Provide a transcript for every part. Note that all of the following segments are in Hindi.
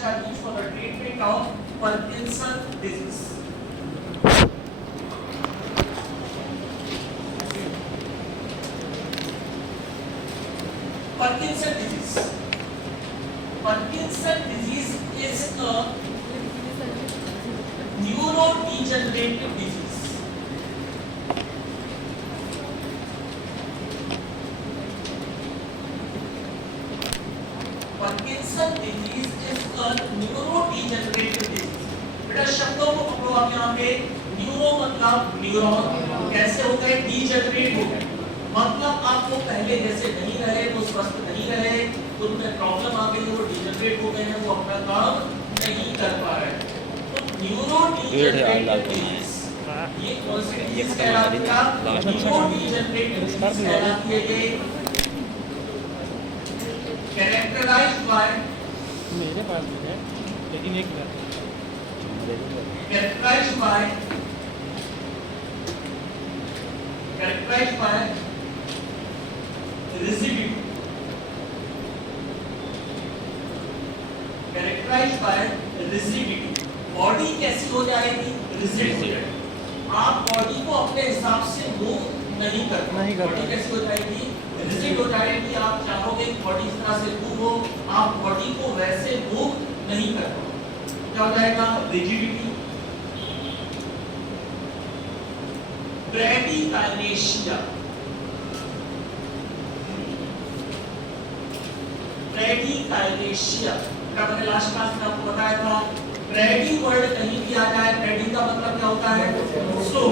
which are used for the treatment of Parkinson's disease. Parkinson's disease. Parkinson's disease is a neurodegenerative disease. Parkinson's disease is a neurodegenerative disease. बेटा शब्दों को पकड़ो आप यहाँ पे. न्यूरो मतलब न्यूरॉन कैसे हो गए, डीजेनरेट हो गए. मतलब आपको पहले जैसे नहीं रहे, वो स्वस्थ नहीं रहे, उनमें प्रॉब्लम आ गई, वो डीजेनरेट हो गए हैं, वो अपना काम नहीं कर पा रहे. तो न्यूरोडीजेनरेटिव डिजीज ये कौन सी डिजीज कहलाती है? न्यूरोडीजेनरेटिव डिजीज कहलाती है. ये कैरेक्टराइज्ड बाय, मेरे पास भी है लेकिन एक minute, characterized by rigidity. Characterized by rigidity. Body कैसी हो जाएगी? रिजिड हो जाएगी. आप बॉडी को अपने हिसाब से मूव नहीं करते. बॉडी कैसी हो जाएगी? रिजिड हो जाएगी. आप चाहोगे बॉडी इस तरह से मूव हो, आप बॉडी को वैसे मूव नहीं कर पाओगे. क्या हो जाएगा? रिजिडिटी. ब्रैडीकाइनेशिया. ब्रैडीकाइनेशिया का मैंने लास्ट क्लास में आपको बताया था. ब्रैडी वर्ड कहीं भी आ जाए, ब्रैडी का मतलब क्या होता है? स्लो.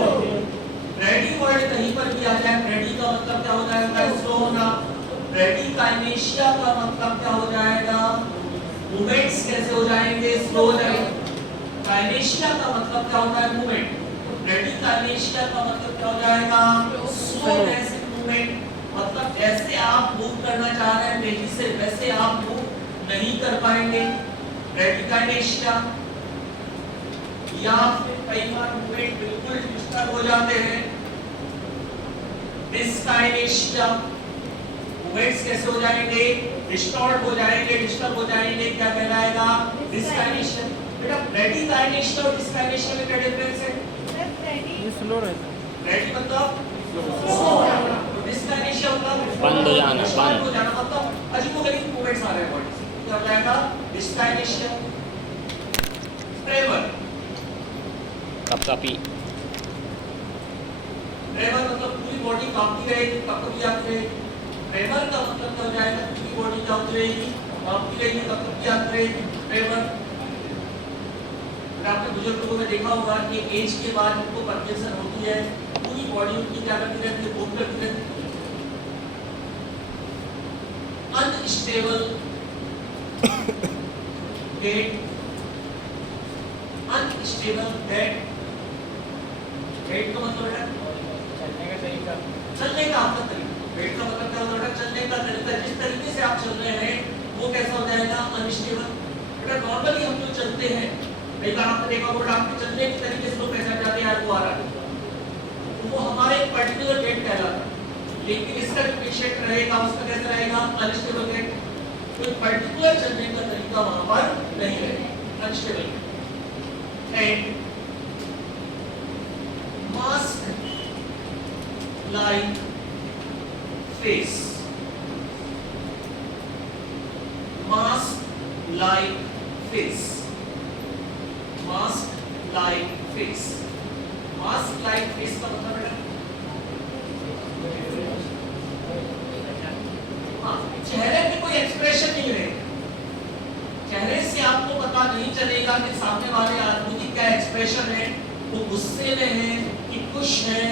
ब्रैडी वर्ड कहीं पर भी आ जाए, ब्रैडी का मतलब क्या हो जाएगा? स्लो होना. ब्रैडीकाइनेशिया का मतलब क्या हो जाएगा? मूवमेंट्स कैसे हो जाएंगे? स्लो हो जाएंगे. काइनेशिया का मतलब क्या होता है? मूवमेंट. ब्रैडीकाइनेशिया का मतलब क्या हो जाएगा? Slowness in movement. मतलब जैसे आप मूव करना चाह रहे हैं तेजी से, वैसे आप मूव नहीं कर पाएंगे. ब्रैडीकाइनेशिया. या फिर कई बार मूवमेंट बिल्कुल डिस्टर्ब हो जाते हैं. डिस्काइनेशिया. मूवमेंट्स कैसे हो जाएंगे? डिस्टॉर्ट हो जाएंगे, डिस्टर्ब हो जाएंगे. क्या कहलाएगा? डिस्काइनेशिया. बेटा ब्रैडीकाइनेशिया और डिस्काइनेशिया में क्या डिफरेंस है? ये स्लो रहता है. ब्रैडी मतलब स्लो जाना, डिस्काइनेशिया मतलब बंद हो जाना, बंद हो जाना. मतलब अजीबोगरीब मूवमेंट्स आ रहे हैं बॉडी से. क्या हो जाएगा? डिस्काइनेशिया. ट्रेमर. कपकपी. ट्रेमर मतलब पूरी बॉडी कांपती रहेगी, कपकपी आती रहेगी. ट्रेमर का मतलब क्या हो जाएगा? पूरी बॉडी कांपती रहेगी, कांपती रहेगी, कपकपी आती रहेगी. ट्रेमर. आपने बुजुर्ग लोगों में देखा होगा कि एज के बाद उनको पार्किंसन होती है, पूरी बॉडी उनकी क्या करती रहती है? मूव करती रहती है. Unstable gait. Unstable gait. gait का मतलब है चलने का तरीका. चलने का आपका तरीका. gait का मतलब क्या होता है? चलने का तरीका. जिस तरीके से आप चल रहे हैं वो कैसा हो जाएगा? अनस्टेबल. बेटा नॉर्मली हम जो चलते हैं, कई बार आपने देखा होगा आपके चलने के तरीके से लोग पहचान जाते हैं वो आ रहा है, तो वो हमारे एक पर्टिकुलर गेट कहलाता है. लेकिन इसका जो पेशेंट रहेगा उसका कैसा रहेगा? Unstable gate. कोई पर्टिकुलर चलने का तरीका वहां पर नहीं रहेगा. Unstable. And mask like face. Mask like face. Mask like face. Mask like face का मतलब है चेहरे पे कोई एक्सप्रेशन नहीं रहेगा. चेहरे से आपको पता नहीं चलेगा कि सामने वाले आदमी की क्या एक्सप्रेशन है. वो गुस्से में है कि खुश है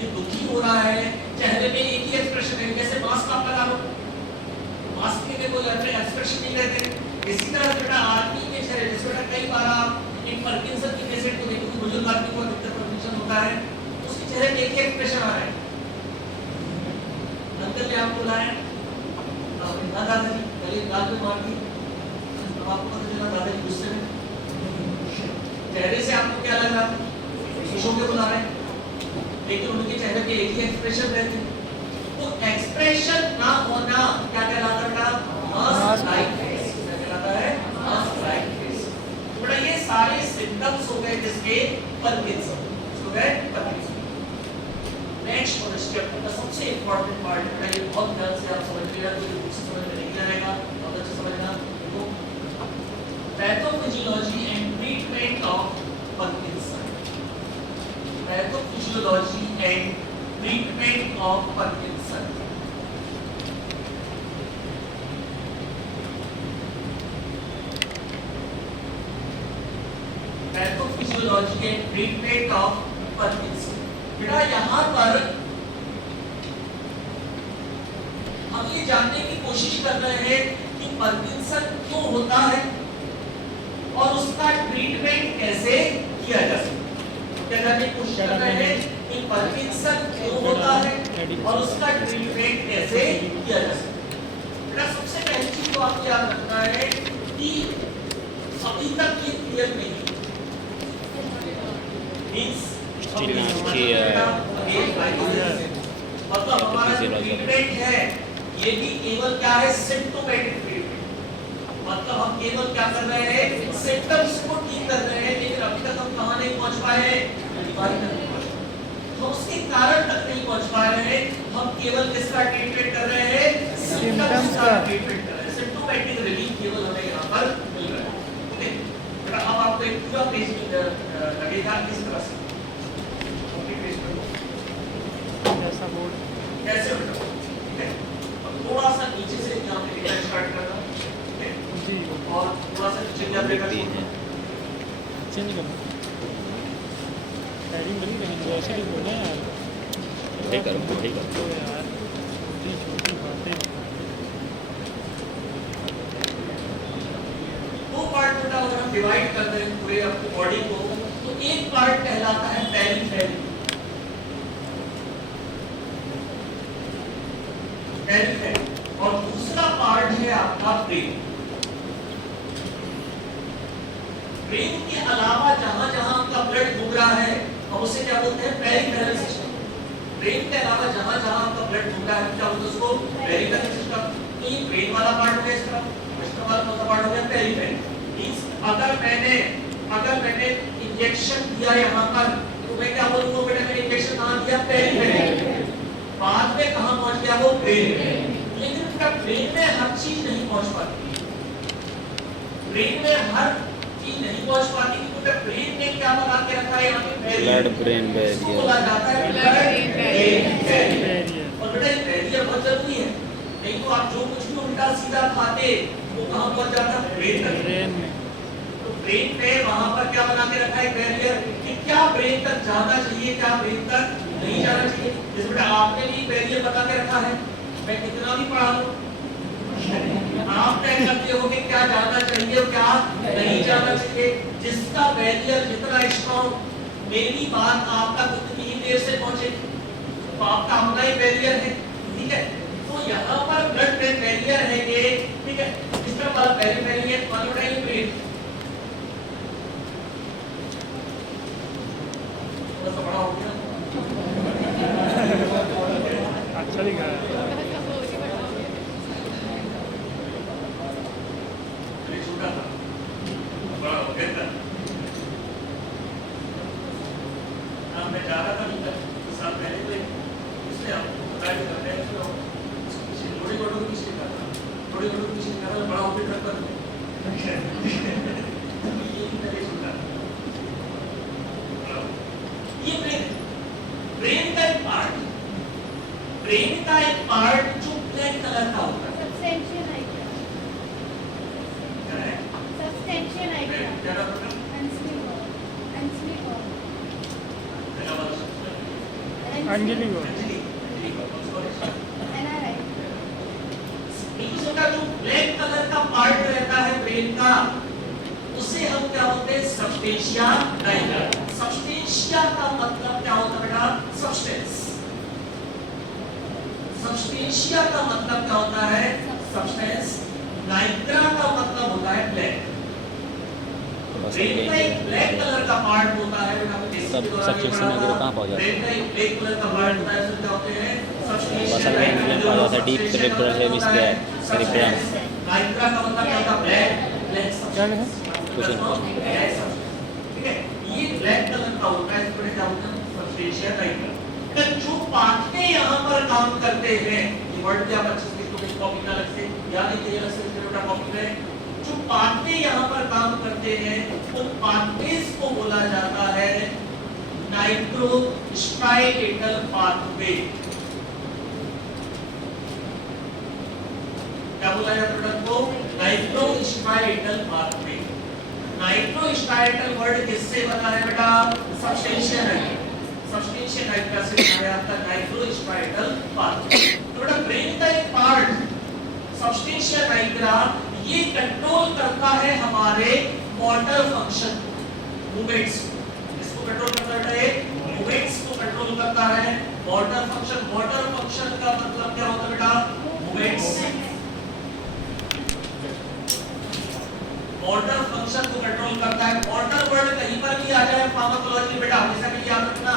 कि दुखी हो रहा है. चेहरे में एक ही एक्सप्रेशन है. जैसे मास्क आप लगा लो, मास्क में कोई एक्सप्रेशन नहीं रहते. इसी तरह बेटा आदमी के चेहरे, जैसे बेटा कई बार आप एक पार्किंसन के पेशेंट को देखो, बुजुर्ग आदमी को अधिकतर पार्किंसन होता है, उसके चेहरे पे एक ही एक्सप्रेशन आ रहा है. अंकल ने आपको बुलाया, ना दादाजी पहले गाल पे मार दी, अब आपको पता चला दादाजी गुस्से में. चेहरे से आपको क्या लग रहा था? खुशों के बुला रहे हैं, लेकिन उनके चेहरे पे एक ही एक्सप्रेशन रहते. तो एक्सप्रेशन ना होना क्या कहलाता है? Mask like face. क्या कहलाता है? Mask like face. सिम्टम्स हो गए किसके, पार्किंसन हो गए पार्किंसन। नेक्स्ट और स्टेप का सबसे इंपॉर्टेंट पार्ट है, ये बहुत ध्यान से आप समझ लीजिएगा, तो ये बुक से समझ में नहीं आएगा, बहुत अच्छे समझना। तो pathophysiology and treatment of Parkinson, pathophysiology and treatment of Parkinson. Pathophysiology and treatment of Parkinson. बेटा यहाँ पर हम ये जानने की कोशिश कर रहे हैं कि पार्किंसन क्यों होता है और उसका ट्रीटमेंट कैसे किया जा सकता है। क्या जानने की कोशिश कर रहे हैं कि पार्किंसन क्यों होता है और उसका ट्रीटमेंट कैसे किया जा सकता है। बेटा सबसे पहली चीज तो आपको याद रखना है कि अभी तक ये क्लियर नहीं मींस मतलब हमारा जो ट्रीटमेंट है ये भी केवल क्या है, सिम्प्टोमेटिक ट्रीटमेंट। मतलब हम केवल क्या कर रहे हैं, सिम्टम्स को ठीक कर रहे हैं, लेकिन अभी तक हम कहां नहीं पहुंच पाए हैं, बीमारी तक नहीं पहुंच पाए, तो उसके कारण तक नहीं पहुंच पा रहे हैं। हम केवल किसका ट्रीटमेंट कर रहे हैं, सिम्टम्स का ट्रीटमेंट कर रहे हैं। सिम्प्टोमेटिक रिलीफ केवल हमें यहां पर मिल रहा है। ओके, तो अब आपको एक पूरा पेज लगेगा किस तरह से ऐसा बोर्ड कैसे बेटा, ठीक है। अब थोड़ा सा नीचे से यहाँ पे लिखना स्टार्ट करना, ठीक है, जी और थोड़ा सा नीचे क्या लिखना अच्छे नहीं करना हेडिंग बनी रहेंगे ऐसे ही बोलना है यार, ठीक करो ठीक करो तो यार छोटी छोटी बातें। दो पार्ट बेटा अगर हम डिवाइड कर दें पूरे अपनी बॉडी को, तो एक पार्ट कहलाता है पेरिफेरल, और दूसरा पार्ट है आपका ब्रेन। ब्रेन के अलावा जहां जहां आपका ब्लड घूम रहा है हम उसे क्या बोलते हैं, पेरिफेरल सिस्टम। ब्रेन के अलावा जहां जहां आपका ब्लड घूम रहा है क्या बोलते हैं उसको, पेरिफेरल सिस्टम। तो ये ब्रेन वाला पार्ट हो गया, इसका सिस्टम वाला कौन सा पार्ट हो गया, पेरिफेरल। मींस अगर मैंने इंजेक्शन दिया यहां पर तो मैं क्या बोलूंगा, बेटा मैंने इंजेक्शन कहां दिया, पेरिफेरल। बाद में कहां पहुंच गया वो, ब्रेन में। लेकिन ब्रेन में हर चीज नहीं पहुंच पाती, ब्रेन में हर चीज नहीं पहुंच पाती, क्योंकि ब्रेन में क्या बना के रखा है, यहाँ पे ब्लड ब्रेन बैरियर बोला जाता है ब्लड ब्रेन बैरियर। और बेटा ये बैरियर बहुत जरूरी है, नहीं तो आप जो कुछ भी उल्टा सीधा खाते वो कहां पहुंच जाता है, ब्रेन तक। ब्रेन में तो ब्रेन पे वहां पर क्या बना के रखा है, बैरियर, कि क्या ब्रेन तक जाना चाहिए, क्या ब्रेन तक नहीं जाना चाहिए। जैसे बेटा आपने भी बैरियर बता के रखा है, मैं कितना भी पढ़ा लूं आप तय करते हो कि क्या जाना चाहिए और क्या नहीं जाना चाहिए। जिसका बैरियर जितना स्ट्रॉन्ग, मेरी बात आप तक उतनी ही देर से पहुंचे, तो आपका अपना ही बैरियर है, ठीक है। तो यहाँ पर ब्लड ब्रेन बैरियर है ये, ठीक है। इस तरह वाला पेरिफेरल है, मान लो ये ब्रेन थोड़ा सा बड़ा हो गया, अच्छा दिखा है। छोटा था बड़ा हो गया था। हाँ मैं जा रहा था अभी तक कुछ साल पहले, तो इसलिए आपको बताया कि करते हैं तो थोड़ी थोड़ी कुछ नहीं करता, थोड़ी थोड़ी कुछ नहीं करता, बड़ा होकर करता ये नहीं छोटा। ये ब्रेन का एक पार्ट, ब्रेन का एक पार्ट जो ब्लैक कलर का होता है, सब्सटेंशियल आइडिया, क्या है, सब्सटेंशियल आइडिया, क्या नाम है, अंजलि गौर, क्या वाला शब्द है, अंजलि गौर, NRI, इसका जो ब्लैक कलर का पार्ट रहता है ब्रेन का, उसे हम क्या बोलते हैं, सब्सटेंशिया नाइग्रा। सब्सटेंशिया का मतलब क्या होता है बेटा, सब्सटेंस। सब्सटेंशिया का मतलब क्या होता है, सब्सटेंस। नाइग्रा का मतलब होता है ब्लैक। ब्रेन का एक ब्लैक कलर का पार्ट होता है, सब्सटेंशिया नाइग्रा कहाँ पहुंच जाता है, ब्रेन का एक ब्लैक कलर का पार्ट होता है, क्या होते हैं, बसल में पहुंच जाता है, deep cerebral hemisphere cerebrum. Nigra का मतलब क्या होता है, ब्लैक, ब्लैक क्या लिखा? कुछ नहीं ठीक है। ये ब्लैक कलर का होता है, इसको क्या बोलते हैं, सबस्टेंशियल नाइट्रा। तो जो पार्टनर यहाँ पर काम करते हैं, ये वर्ड क्या आप अच्छे से इसको कॉपी ना अलग से याद कीजिए, अलग से बेटा कॉपी करें। जो पार्टनर यहाँ पर काम करते हैं उन पाथवेज को बोला जाता है नाइट्रोस्ट्राइएटल पाथवे। क्या बोला जाता है बेटा को, नाइट्रोस्ट्राइएटल पाथवे। नाइट्रोस्ट्राइएटल वर्ड किससे बना है बेटा, सबस्टेंशियल नाइट्रा, सबस्टेंशियल नाइट्रा से बना है आपका नाइट्रोस्ट्राइएटल पाथवे। तो बेटा ब्रेन का एक पार्ट सबस्टेंशियल नाइट्रा ये कंट्रोल करता है हमारे मोटर फंक्शन, मूवमेंट्स। इसको कंट्रोल करता है, मूवमेंट्स को कंट्रोल करता है, मोटर फंक्शन। मोटर फंक्शन का मतलब क्या होता है बेटा, मूवमेंट्स। मोटर फंक्शन को कंट्रोल करता है। मोटर वर्ड कहीं पर भी आ जाए फार्माकोलॉजी बेटा हमेशा के लिए याद रखना,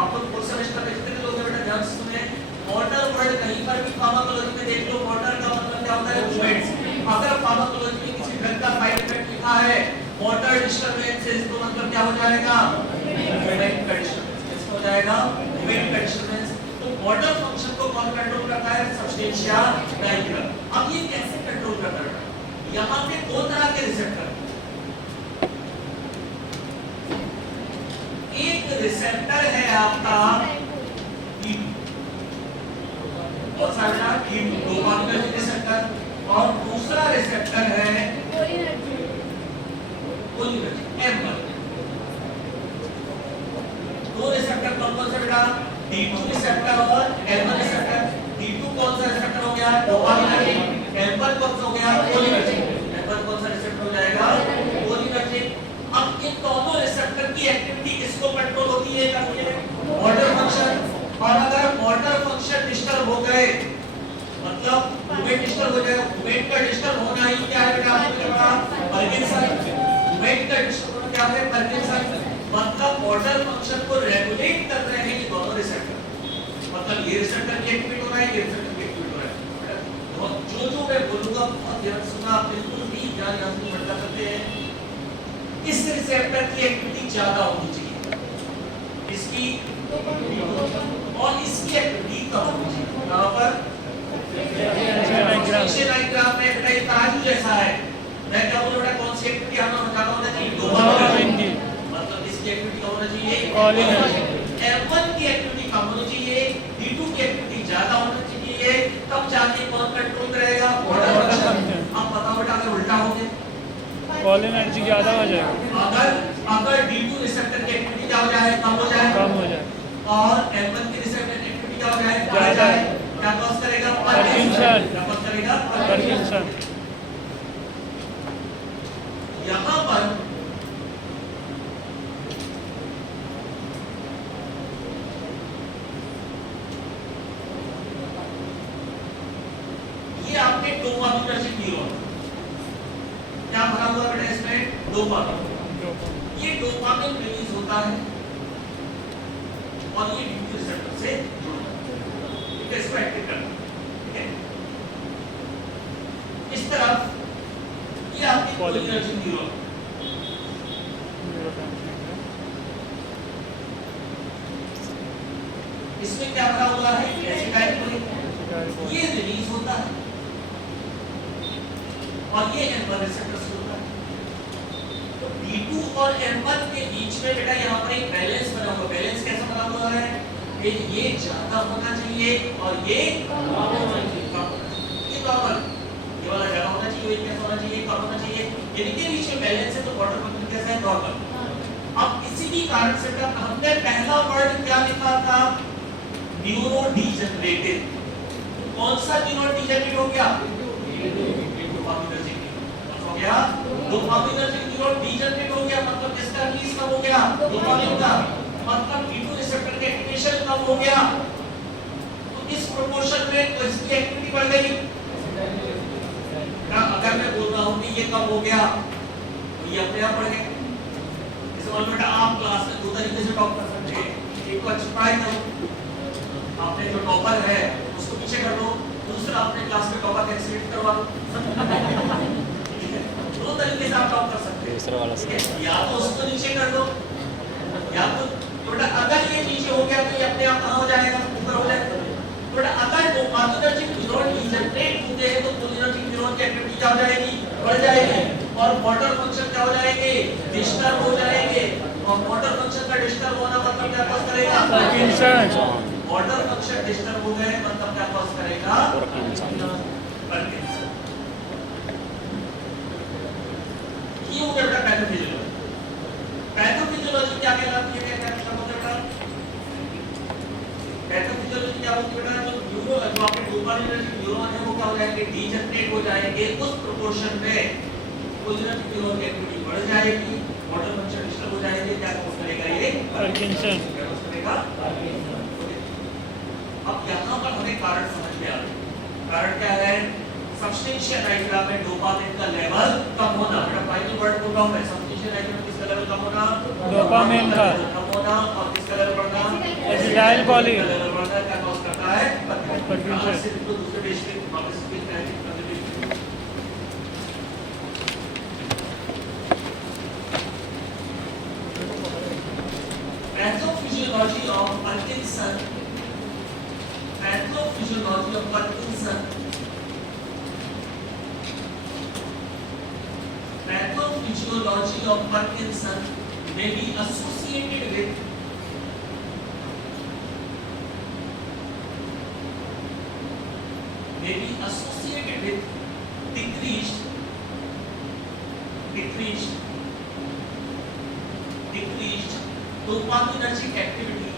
आप लोग फोर्थ सेमेस्टर में जितने लोग हैं बेटा ध्यान से सुने, मोटर वर्ड कहीं पर भी फार्माकोलॉजी में देख लो, मोटर का मतलब क्या होता है, मूवमेंट्स। अगर फार्माकोलॉजी में किसी ड्रग का साइड इफेक्ट लिखा है मोटर डिस्टरबेंसेस, तो मतलब क्या हो जाएगा, मूवमेंट का डिस्टरबेंस। किसका हो जाएगा, मूवमेंट का डिस्टरबेंस। तो मोटर फंक्शन को कौन कंट्रोल करता है, सबस्टेंशियल नाइट्रा। अब ये कैसे कंट्रोल करता है, यहाँ पे दो तरह के रिसेप्टर, एक रिसेप्टर है आपका और सारा डोपामिनर्जिक रिसेप्टर, और दूसरा रिसेप्टर है कोलिनर्जिक M1। दो रिसेप्टर कौन से बेटा, D2 रिसेप्टर और M1 रिसेप्टर। D2 कौन सा रिसेप्टर हो गया, डोपामिनर्जिक। M1 कौन सा हो गया, कोलिनर्जिक। M1 कौन सा रिसेप्टर हो जाएगा, कोलिनर्जिक। अब इन दोनों रिसेप्टर की एक्टिविटी किसको कंट्रोल होती है, करती है, मोटर फंक्शन। और अगर मोटर फंक्शन डिस्टर्ब हो गए, मतलब मूवमेंट डिस्टर्ब हो जाए, मूवमेंट का डिस्टर्ब होना ही क्या है बेटा, आपने कहा पार्किंसन। मूवमेंट का डिस्टर्ब होना क्या है, पार्किंसन। मतलब मोटर फंक्शन को रेगुलेट कर रहे हैं ये दोनों रिसेप्टर, मतलब ये रिसेप्टर की एक्टिविटी हो रहा है, ये रिसेप्टर की एक्टिविटी हो रहा है। तो जो मैं बोलूंगा बहुत ध्यान से सुनना, बिल्कुल भी ध्यान से पढ़ना करते हैं। इस रिसेप्टर की एक्टिविटी ज्यादा होनी चाहिए, इसकी और इसकी एक्टिविटी कम होनी चाहिए। यहाँ पर सबस्टेंशियल नाइट्रा में बेटा ये तराजू जैसा है, मैं क्या बोलूं बेटा, कौन सी एक्टिविटी हमें ज्यादा होना चाहिए, डोपामिन। मतलब इसकी एक्टिविटी कम होना चाहिए, M1 की एक्टिविटी कम होनी चाहिए, D2 की एक्टिविटी ज्यादा होनी चाहिए, तब जाके कौन कंट्रोल करेगा, मोटर फंक्शन। अब बताओ बेटा अगर उल्टा हो गया, कोलिनर्जिक ज्यादा हो जाएगा, अगर D2 रिसेप्टर की एक्टिविटी क्या हो जाए, कम हो जाए, कम हो जाए, और M1 की रिसेप्टर की एक्टिविटी क्या हो जाए, बढ़ जाए, क्या कॉज करेगा, पार्किंसन। क्या कॉज करेगा, पार्किंसन। यहाँ पर ये आपके डोपामिनर्जिक न्यूरॉन, क्या भरा हुआ बेटा इसमें, डोपामिन। ये डोपामिन रिलीज होता है और ये D2 रिसेप्टर से जुड़ता है, ठीक है, इसको एक्टिव करता है, ठीक है। इस तरफ ये आपके कोलिनर्जिक न्यूरॉन, इसमें क्या भरा हुआ है, एसिटाइलकोलिन, ये रिलीज होता है और ये M1 रिसेप्टर से होता है। तो D2 और M1 के बीच में बेटा यहाँ पर एक बैलेंस बना हुआ, बैलेंस कैसा बना हुआ है, ये ज्यादा होना चाहिए और ये कम होना चाहिए, ये नॉर्मल, ये वाला ज्यादा होना चाहिए, ये कैसा होना चाहिए, कम होना चाहिए, इनके बीच में बैलेंस है, तो वाटर फंक्शन कैसा है, नॉर्मल। अब किसी भी कारण से बेटा हमने पहला वर्ड क्या लिखा था, न्यूरो डीजनरेटिव। कौन सा न्यूरो डीजनरेट हो गया, डोपामिनर्जिक हो गया, डोपामिनर्जिक न्यूरो डीजनरेट हो गया, मतलब किसका रिलीज कम हो गया, डोपामिन का, मतलब D2 रिसेप्टर की एक्टिवेशन कम हो गया। तो इस प्रोपोर्शन में तो इसकी एक्टिविटी बढ़ गई ना। अगर मैं बोल रहा हूं कि ये कम हो गया तो ये अपने आप बढ़ गया। इस मतलब बेटा आप क्लास में दो तरीके से टॉप कर सकते हैं, एक को अच्छा ट्राई करो, आपने जो टॉपर है उसको पीछे कर दो, दूसरा अपने क्लास में टॉपर का एक्सीडेंट करवा दो। दो तरीके से आप टॉप कर सकते हैं, दूसरा वाला या तो उसको नीचे कर दो या तो बेटा अगर ये नीचे हो गया तो ये अपने आप कहां हो जाएगा, ऊपर हो जाएगा। बेटा अगर डोपामिनर्जिक न्यूरॉन डिजनरेट होते हैं तो कोलिनर्जिक न्यूरॉन की एक्टिविटी क्या हो जाएगी, बढ़ जाएगी, और मोटर फंक्शन क्या हो जाएंगे, डिस्टर्ब हो जाएंगे। और मोटर फंक्शन का डिस्टर्ब होना मतलब क्या कॉज करेगा, पार्किंसन। मोटर फंक्शन डिस्टर्ब हो गए मतलब क्या कॉज करेगा, पार्किंसन। पार्किंसन। ये हो गया बेटा पैथोफिजियोलॉजी। पैथोफिजियोलॉजी क्या कहलाती है, क्या मतलब बेटा पैथोफिजियोलॉजी क्या होती है बेटा, जो न्यूरो जो आपके डोपामिनर्जिक न्यूरॉन है वो क्या हो जाएंगे, डीजनरेट हो जाएंगे, उस प्रोपोर्शन में कोलिनर्जिक न्यूरॉन की एक्टिविटी बढ़ जाएगी, मोटर फंक्शन डिस्टर्ब हो जाएंगे, क्या कॉज करेगा ये, पार्किंसन। क्या कॉज करेगा। अब यहाँ पर हमें कारण समझ में आ गया। कारण क्या है, सबस्टेंशिया नाइग्रा में डोपामिन का लेवल कम होना। बेटा फाइनल वर्ड बोल रहा हूं मैं, सबस्टेंशिया नाइग्रा में किसका लेवल कम होना, डोपामिन का कम होना, और किसका लेवल बढ़ना, एसिटाइल कोलिन। किसका लेवल बढ़ना, क्या कॉज करता है, पार्किंसन। से तो दूसरे देश में वापस भी tragic condition. Pathophysiology of Parkinson, pathophysiology of Parkinson, pathophysiology of Parkinson may be associated with decreased dopaminergic activity,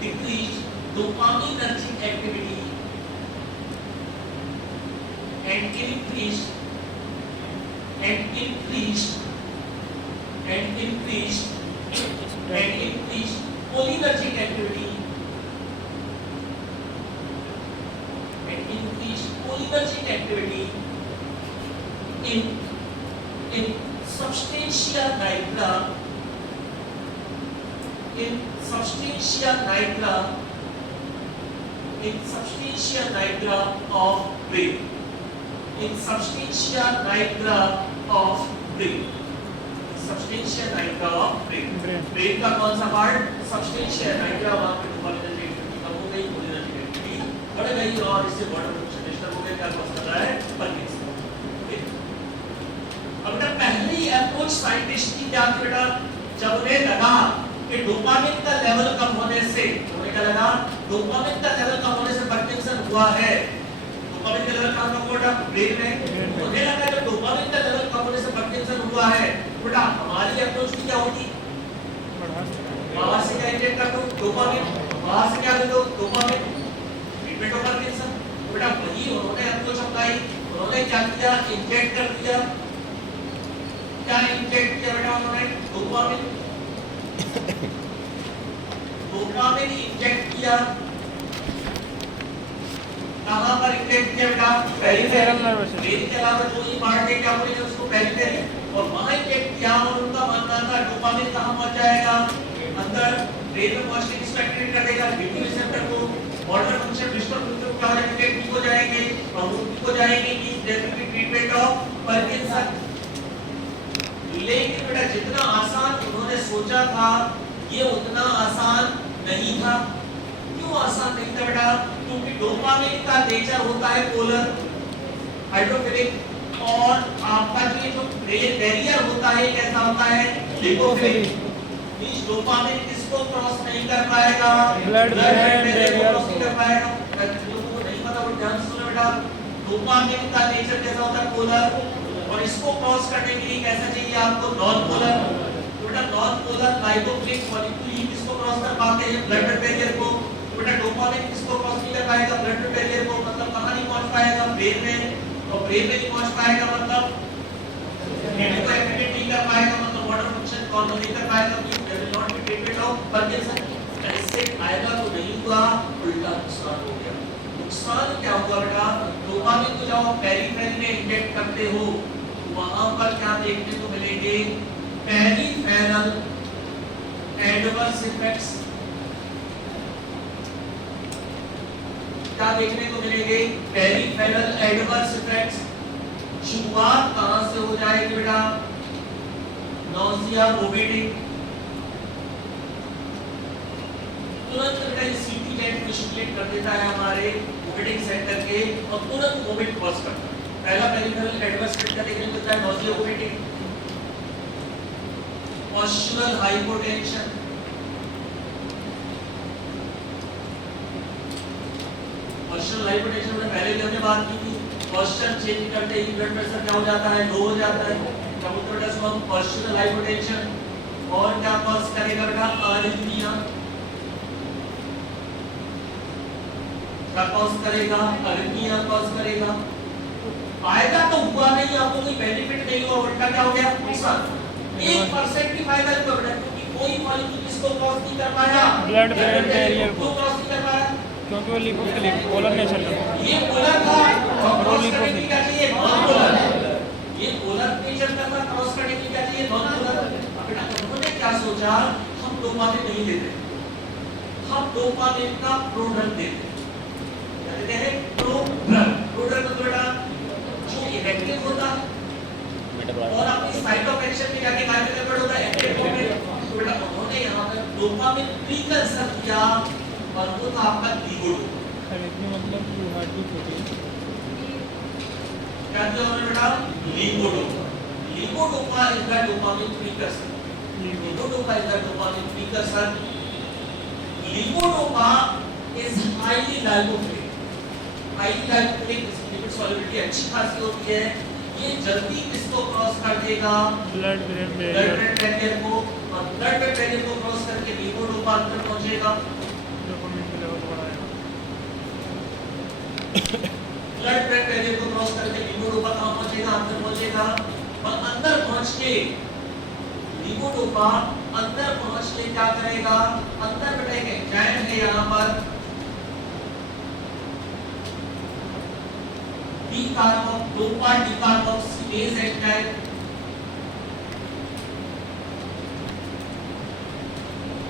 decreased dopaminergic activity and increased cholinergic activity in substantia nigra of brain, in substantia nigra of brain, substantia nigra of brain, brain का कौन सा पार्ट, substantia nigra, वहां पे डोपामिनर्जिक एक्टिविटी कम हो गई, कोलिनर्जिक एक्टिविटी बढ़ गई, और इससे बॉडी फंक्शन डिस्टर्ब हो गया, क्या कॉज कर रहा है, पार्किंसन। अब बेटा पहली अप्रोच साइंटिस्ट की क्या थी बेटा, जब उन्हें लगा कि डोपामिन का लेवल कम होने से, उन्हें क्या लगा, डोपामिन का लेवल कम होने से पार्किंसन हुआ है। डोपामिन का लेवल कम होगा ब्रेन में, उन्हें लगा जब डोपामिन का लेवल कम होने से पार्किंसन हुआ है, बेटा हमारी अप्रोच की क्या होगी, बाहर से क्या इंजेक्ट कर दो डोपामिन, बाहर से क्या दे दो डोपामिन, ट्रीटमेंट ऑफ पार्किंसन। बेटा वही उन्होंने अप्रोच अपनाई, उन्होंने क्या किया, इंजेक्ट कर दिया। क्या इंजेक्ट किया बेटा उन्होंने, डोपामिन इंजेक्ट किया। कहां पर इंजेक्ट किया बेटा, पेरिफेरल नर्वस सिस्टम, ब्रेन के अलावा जो ये पार्ट है क्या बोलेंगे उसको पेरिफेरल, और वहां इंजेक्ट किया, और उनका मानना था डोपामिन कहां पहुंच जाएगा, अंदर ब्रेन में पहुंचने की एक्टिवेट कर देगा डीपी रिसेप्टर को, मोटर फंक्शन डिस्टर्ब होते हुए क्या हो जाएंगे, ठीक हो जाएंगे, ठीक हो जाएंगे कि डेफिनेटली ट्रीटमेंट ऑफ पार्किंसन। लेकिन बेटा जितना आसान उन्होंने सोचा था ये उतना आसान नहीं था। क्यों आसान नहीं था बेटा, क्योंकि डोपामिन का नेचर होता है पोलर हाइड्रोफिलिक, और आपका जो ब्रेन बैरियर होता है कैसा होता है, लिपोफिलिक। इस डोपामिन किसको क्रॉस नहीं कर पाएगा, ब्लड ब्रेन बैरियर क्रॉस नहीं कर पाएगा। लोगों को नहीं पता, वो ध्यान से सुनो बेटा, डोपामिन का नेचर कैसा होता है, पोलर, और इसको क्रॉस करने के लिए कैसा चाहिए आपको, नॉन पोलर। तो बेटा नॉन पोलर लाइपोफिलिक मॉलिक्यूल ही किसको क्रॉस कर पाते हैं, ब्लड बैरियर को। तो बेटा डोपामिन किसको क्रॉस नहीं कर पाएगा, ब्लड बैरियर को, मतलब कहां नहीं पहुंच पाएगा, ब्रेन में, और ब्रेन में नहीं पहुंच पाएगा मतलब ब्रेन को एक्टिवेट नहीं कर पाएगा, मतलब वाटर फंक्शन कॉन्ट्रोल नहीं कर पाएगा, तो they will not be treated of Parkinson. इससे फायदा तो नहीं हुआ, उल्टा नुकसान हो गया। नुकसान क्या हुआ बेटा, डोपामिन को जब आप पेरिफेरल में इंजेक्ट करते हो वहां पर क्या देखने को मिलेंगे, पेरिफेरल एडवर्स इफेक्ट्स। क्या देखने को मिलेंगे, पेरिफेरल एडवर्स इफेक्ट्स। शुरुआत कहां से हो जाएगी बेटा, नॉसिया, वोमिटिंग। तुरंत बेटा ये सीटी जेट स्टिमुलेट कर देता है हमारे वोमिटिंग सेंटर के और तुरंत वोमिट कॉज करता है। पहला पेरिफेरल एडवर्स इफेक्ट का देखने मिलता है nausea, vomiting. Postural hypotension, postural hypotension में पहले भी हमने बात की थी। पॉस्चर चेंज करते ही ब्लड प्रेशर क्या हो जाता है, लो हो जाता है। क्या बोलते हैं बेटा इसको हम पॉस्चरल हाइपोटेंशन। और क्या कॉज करेगा बेटा, अरिथमिया। क्या कॉज करेगा, अरिथमिया कॉज करेगा। फायदा तो हुआ नहीं, आपको कोई बेनिफिट नहीं हुआ, उल्टा क्या हो गया, नुकसान। 1% की फायदा हुआ बेटा, क्योंकि कोई मॉलिक्यूल इसको क्रॉस नहीं कर पाया, ब्लड ब्रेन बैरियर को, क्रॉस नहीं कर पाया क्योंकि वो लिपोफिलिक पोलर नेचर का। ये पोलर था, और क्रॉस लिपोफिलिक। करने के लिए क्या चाहिए, नॉन पोलर। ये पोलर नेचर का था, क्रॉस करने के लिए क्या चाहिए, नॉन पोलर। अब बेटा उन्होंने क्या सोचा, हम डोपामिन नहीं देते, हम डोपामिन का प्रोड्रग देते। क्या देते हैं, प्रोड्रग। प्रोड्रग मतलब बेटा जो इफेक्टिव होता है और अपनी साइट ऑफ एक्शन में जाके कार्य करता होता है, एक्टिव फॉर्म में। तो बेटा उन्होंने यहाँ पर डोपामिन प्रीकर्सर किया और वो था आपका लीवोडोपा। अरिथमिया मतलब यू हार्ट बीट होती है। क्या किया उन्होंने बेटा, levodopa. Levodopa is the dopamine precursor. Levodopa is the dopamine precursor. Levodopa is highly lipophilic. Highly lipophilic, इसकी लिपिड सॉल्युबिलिटी अच्छी खासी होती है। ये जल्दी किसको क्रॉस कर देगा, blood brain blood barrier, brain barrier को, और ब्लड ब्रेन बैरियर को क्रॉस करके लीवोडोपा अंदर पहुंचेगा। डोपामिन के लेवल बढ़ाएगा। ब्लड ब्रेन बैरियर को क्रॉस करके लीवोडोपा कहां पहुंचेगा, अंदर पहुंचेगा। और अंदर पहुंच के लीवोडोपा अंदर पहुंच के क्या करेगा, अंदर बेटा एक एंजाइम है यहां पर डोपा डिकार्बोक्सिलेज एंजाइम।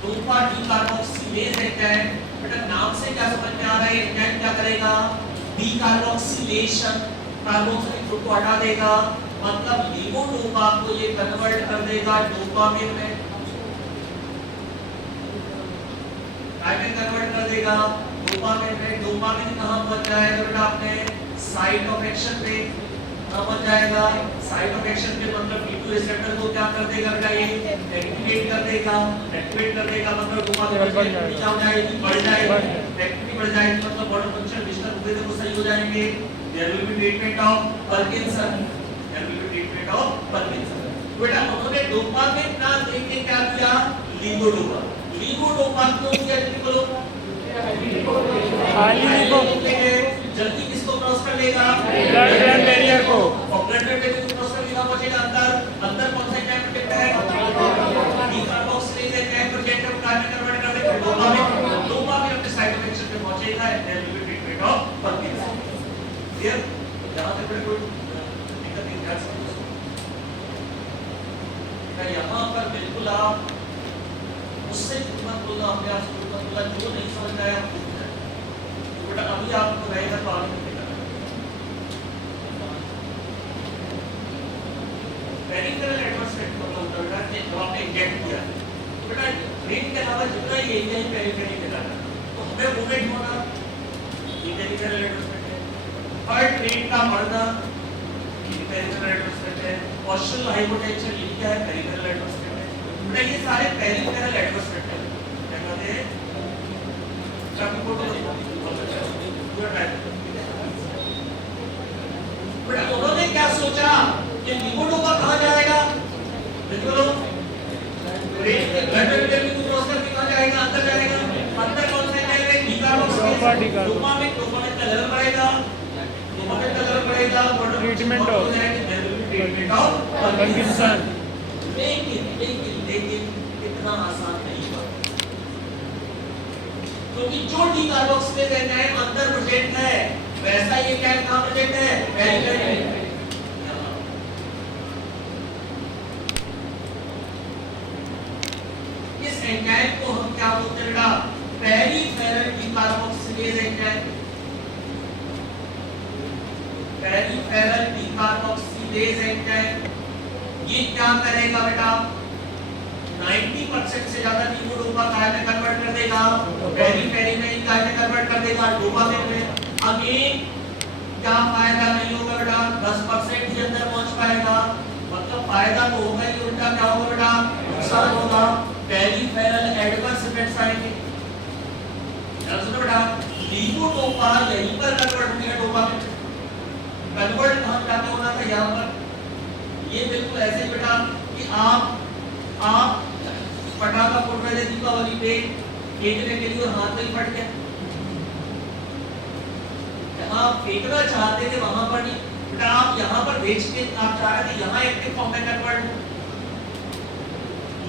डोपा डिकार्बोक्सिलेज एंजाइम, बेटा नाम से क्या समझ में आ रहा है, एंजाइम क्या करेगा, डिकार्बोक्सिलेशन, कार्बोक्सिलिक ग्रुप को हटा देगा। मतलब लीवोडोपा को ये कन्वर्ट कर देगा डोपामिन में। काय में कन्वर्ट कर देगा, डोपामिन में। डोपामिन कहां पहुंच जाएगा बेटा, आपने साइट ऑफ एक्शन पे पहुंच जाएगा। साइट ऑफ एक्शन पे मतलब D2 रिसेप्टर को क्या कर देगा बेटा, ये एक्टिवेट कर देगा। एक्टिवेट कर देगा मतलब डोपामिन एक्टिविटी क्या हो जाएगी, बढ़ जाएगी। एक्टिविटी बढ़ जाएगी मतलब बॉडी फंक्शन डिस्टर्ब हुए थे वो सही हो जाएंगे। There will be treatment of Parkinson. There will be treatment of Parkinson. बेटा उन्होंने डोपामिन ना देके क्या किया, लीवोडोपा। लीवोडोपा क्यों दिया, बोलो, हाईली लिपो, जल्दी किसको क्रॉस कर लेगा, ब्लड ब्रेन बैरियर को, और ब्लड ब्रेन बैरियर को क्रॉस कर लेगा, पहुंचेगा अंदर। अंदर कौन सा एंजाइम प्रोटेक्ट है, डिकार्बोक्सिलेज एंजाइम प्रोटेक्ट कर कार्य कन्वर्ट कर देगा डोपामिन। डोपामिन अपने साइट ऑफ एक्शन पे पहुंचेगा and there will be treatment of Parkinson. Clear, यहां तक कोई दिक्कत नहीं है। यहां पर बिल्कुल आप उससे मत बोलना, अपने आप से मत बोलना, जो नहीं समझ आया आप पूछना है। तो बेटा अभी आपको रहेगा तो आगे निकलेगा। पेरिफेरल एडवर्स इफेक्ट का मतलब बेटा कि जब आपने इंजेक्ट किया तो बेटा ब्रेन के अलावा जितना ये एरिया है पेरिफेरल के जाना तो हमें मूवमेंट होना, ये पेरिफेरल एडवर्स इफेक्ट है। हार्ट रेट का बढ़ना, ये पेरिफेरल एडवर्स इफेक्ट है। पॉस्चरल हाइपोटेंशन, ये क्या है, पेरिफेरल एडवर्स इफेक्ट है। बेटा ये सारे पेरिफेरल एडवर्स इफेक्ट है। क्या कहते हैं, चाबी फोटो बेटा उन्होंने क्या सोचा कि लीवोडोपा कहां जाएगा, देखो ब्रेन के ब्लड वेसल को क्रॉस करके कहां जाएगा, अंदर जाएगा। अंदर कौन सा जाएगा, डिकार्बोक्सिलेज। डोपामिन का लेवल बढ़ेगा, डोपामिन का लेवल बढ़ेगा, treatment of treatment of Parkinson. लेकिन इतना आसान नहीं हुआ, क्योंकि जो डिकार्बोक्सिलेज एंजाइम अंदर प्रोजेक्ट है वैसा ये क्या कहां प्रोजेक्ट है, पेरिफेरल में। इस एंजाइम को हम क्या बोलते हैं बेटा, पेरिफेरल डिकार्बोक्सिलेज एंजाइम। पेरिफेरल डिकार्बोक्सिलेज एंजाइम ये क्या करेगा बेटा 90% से ज्यादा लीवोडोपा काय में कन्वर्ट कर देगा, पेरीफेरी में काय में कन्वर्ट कर देगा, डोपामिन में। अगेन क्या फायदा नहीं होगा बेटा, 10% ही अंदर पहुंच पाएगा, मतलब फायदा तो होगा ही, उल्टा क्या होगा बेटा, नुकसान होगा, पेरीफेरल एडवर्स इफेक्ट्स आएंगे। ध्यान सुनो बेटा, लीवोडोपा यहीं पर कन्वर्ट होगा डोपामिन, कन्वर्ट कहां जाके होना था, यहां पर। ये बिल्कुल ऐसे ही बेटा कि आप पटाखा फोड़ रहे थे दीपावली पे फेंकने के लिए और हाथ में ही फट गया, जहां फेंकना चाहते थे वहां पर नहीं बेटा, आप यहां पर बेच के आप चाह रहे थे यहां एक्टिव फॉर्म में कन्वर्ट हो,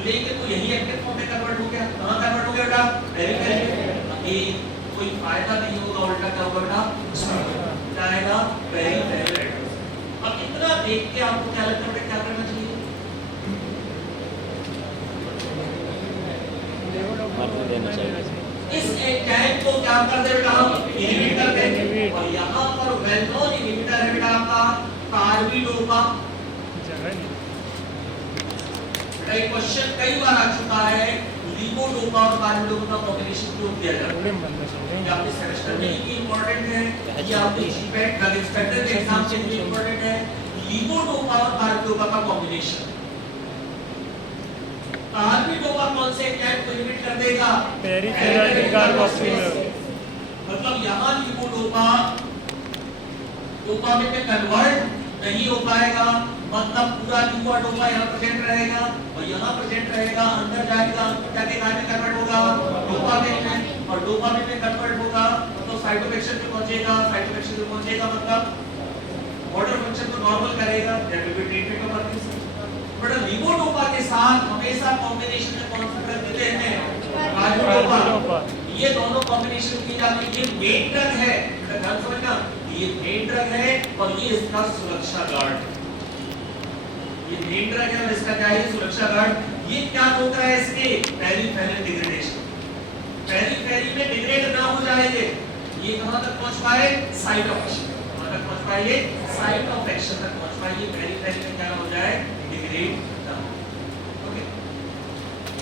लेकिन तो यही एक्टिव फॉर्म में कन्वर्ट हो गया, कहां कन्वर्ट हो गया बेटा, पेरीफेरल। ये कोई फायदा नहीं होगा, उल्टा क्या होगा बेटा, जाएगा पेरीफेरल एडवर्स। अब इतना देख के आपको क्या लगता है क्या करना चाहिए, मरने देना चाहिए। इस एंजाइम को क्या कर दे बेटा, इनहिबिट कर दे। और यहां पर वेल नोन इनहिबिटर है बेटा आपका कार्बिडोपा। बेटा ये क्वेश्चन कई बार आ चुका है, लीवोडोपा और कार्बिडोपा का कॉम्बिनेशन क्यों दिया जाता है, ये आपके सेमेस्टर में ही इंपॉर्टेंट है, ये आपके जीपैट ड्रग इंस्पेक्टर के एग्जाम के लिए इंपॉर्टेंट है, लीवोडोपा और कार्बिडोपा का कॉम्बिनेशन। कार्बिडोपा कौन से एंजाइम को इनहिबिट कर देगा, पेरीफेरल कार्बोक्सिलेज, मतलब यहां लीवोडोपा डोपामिन में कन्वर्ट नहीं हो पाएगा, मतलब पूरा लीवोडोपा यहां प्रेजेंट रहेगा और यहां प्रेजेंट रहेगा, अंदर जाएगा, अंदर जाके काय में कन्वर्ट होगा, डोपामिन में, और डोपामिन में कन्वर्ट होगा तो साइटोकैक्शन में पहुंचेगा, साइटोकैक्शन में पहुंचेगा मतलब मोटर फंक्शन को नॉर्मल करेगा, that will be treatment of अर्थिस। बट लीवोडोपा के साथ हमेशा कॉम्बिनेशन में कौन सा ड्रग देते हैं, कार्बिडोपा। ये दोनों कॉम्बिनेशन की जाती है, ये मेन ड्रग है, ध्यान समझना, ये मेन ड्रग है और ये इसका सुरक्षा गार्ड, ये मेन ड्रग है और इसका क्या है, सुरक्षा गार्ड। ये क्या रोक रहा है इसके, पेरीफेरल डिग्रेडेशन, पेरीफेरी में डिग्रेड ना हो जाएंगे, ये कहां तक पहुंच पाए, साइट ऑफ एक्शन, कहां तक पहुंच पाएंगे, साइट ऑफ एक्शन तक पहुंच पाएंगे, पेरीफेरी में क्या हो जाए, डिग्रेड ना हो। ओके,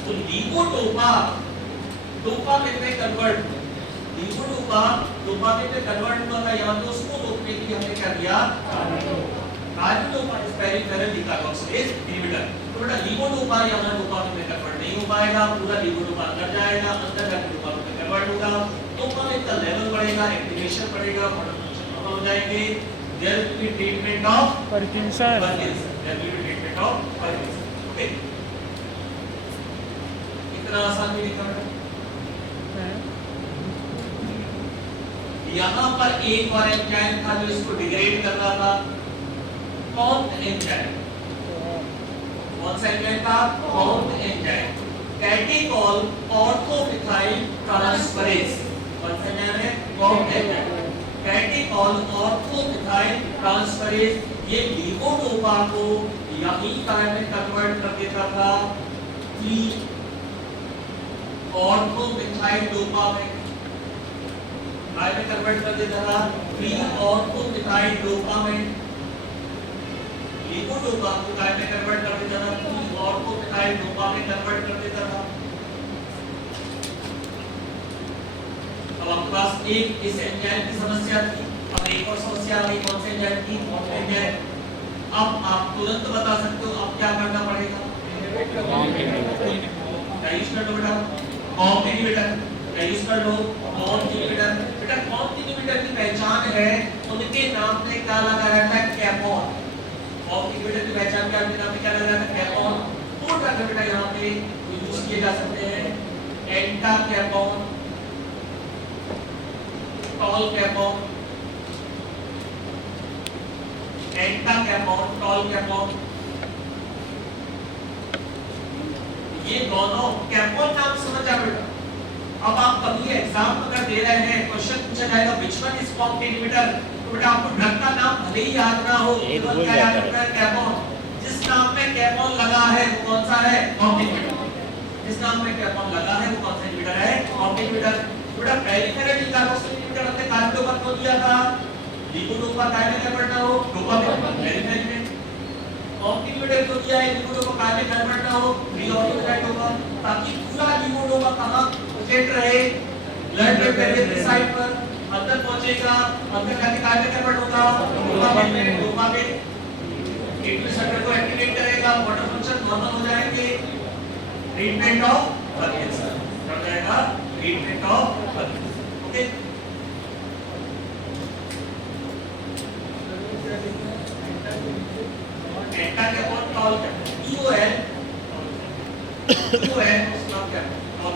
तो लीवोडोपा डोपामिन में कन्वर्ट, लीवोडोपा डोपामिन में कन्वर्ट हुआ था, यहां तो उसको रोकने के लिए हमने क्या किया, carbidopa is peripheral carboxylase inhibitor. तो बेटा लीवोडोपा यहां डोपामिन में कन्वर्ट नहीं हो पाएगा, पूरा लीवोडोपा अंदर जाएगा, अंदर जाके डोपामिन में कन्वर्ट होगा, डोपामिन का लेवल बढ़ेगा, एक्टिवेशन बढ़ेगा, मोटर फंक्शन नॉर्मल हो जाएंगे, there will be treatment of Parkinson, there will be treatment of Parkinson. Okay, इतना आसान भी लिखा है। यहां पर एक और एंजाइम था जो इसको डिग्रेड कर रहा था, कौन एंजाइम, कौन सा एंजाइम था, कौन एंजाइम, कैटेकॉल ऑर्थोमिथाइल ट्रांसफरेज, कौन सा एंजाइम है, कौन एंजाइम, कैटेकॉल ऑर्थोमिथाइल ट्रांसफरेज। ये लीवोडोपा को यही कारण में कन्वर्ट कर देता था कि ऑर्थोमिथाइल डोपामिन काय में कन्वर्ट कर देता था, प्री ऑर्थोमिथाइल डोपामिन, लीवोडोपा को काय में कन्वर्ट कर देता था, प्री ऑर्थोमिथाइल डोपामिन कन्वर्ट कर देता था। अब आपके पास एक इस एंजाइम की समस्या थी, अब एक और समस्या आ गई, कौन से एंजाइम की, कौन से एंजाइम। अब आप तुरंत बता सकते हो अब क्या करना पड़ेगा, क्या यूज कर लो बेटा, कॉम इनहिबिटर, क्या यूज कर लो, कॉम इनहिबिटर। बेटा कॉम इनहिबिटर की पहचान है, उनके नाम में क्या लगा रहता है, कैपॉन, कॉम इनहिबिटर की पहचान क्या, उनके नाम में क्या लगा रहता है, कैपॉन। दो ड्रग है बेटा यहाँ पे यूज किए जा सकते हैं, एंटा कैपॉन, टॉल कैपॉन, एंटा कैपॉन, टॉल कैपॉन। ये दोनों कैपॉन नाम समझ आ बेटा। अब आप कभी एग्जाम अगर दे रहे हैं, क्वेश्चन पूछा जाएगा which one is com inhibitor, तो बेटा आपको ड्रग का नाम भले ही याद ना हो, केवल क्या याद रखना है, कैपॉन। जिस नाम में कैपॉन लगा है वो कौन सा है, कॉम इनहिबिटर। जिस नाम में कैपॉन लगा है वो कौन सा इनहिबिटर है, कॉम इनहिबिटर। बेटा पेरीफेरल कार्बोक्सिलेज इनहिबिटर हमने कार्बिडोपा को दिया था, लीवोडोपा काय में कन्वर्ट ना हो, डोपामिन पेरीफेरल में। ऑप्टिमिडेट जो दिया है लिपिडोमा काय में कन्वर्ट ना हो, रीऑप्टिमाइज होगा ताकि पूरा लिपिडोमा कहां सेट रहे, ब्लड वेसल साइड पर अंदर पहुंचेगा, अंदर जाके काय में कन्वर्ट होगा, डोपामिन एटमी सेंटर को एक्टिवेट करेगा, वाटर फंक्शन नॉर्मल हो जाएंगे, ट्रीटमेंट ऑफ पार्किंसन कर जाएगा, ट्रीटमेंट ऑफ पार्किंसन। ओके एंटा के कौन टॉल क्या ईओएल उसका क्या टॉल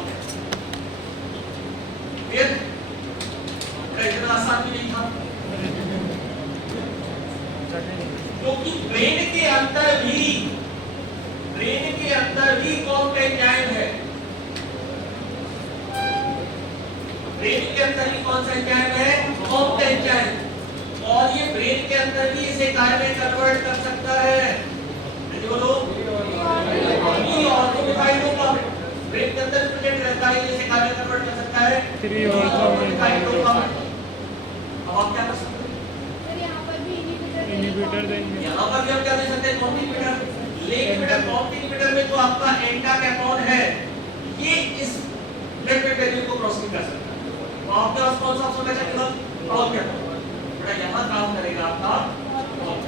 क्या फिर इतना आसान भी नहीं था क्योंकि ब्रेन के अंदर भी कौन एंजाइम है, ब्रेन के अंदर भी कौन सा एंजाइम है, कौन एंजाइम, और ये ब्रेन के अंदर भी इसे काय में कन्वर्ट कर सकता है, बोलो ऑर्थोमिथाइल डोपामिन ब्रेन के अंदर प्रेजेंट रहता है, इसे काय में कन्वर्ट कर सकता है, ऑर्थोमिथाइल डोपामिन। अब आप क्या कर सकते हैं, फिर यहाँ पर भी इनहिबिटर देंगे, यहाँ पर भी हम क्या दे सकते हैं, कॉम्प्लीमेंटर, लेकिन बेटा कॉम्प्लीमेंटर में जो आपका एंटा कैटोन है ये इस ब्लड वैल्यू को क्रॉस नहीं कर सकता, तो आपके पास कौन सा ऑप्शन बचा केवल टॉल कैटोन, बेटा यहाँ काम करेगा आपका टॉल,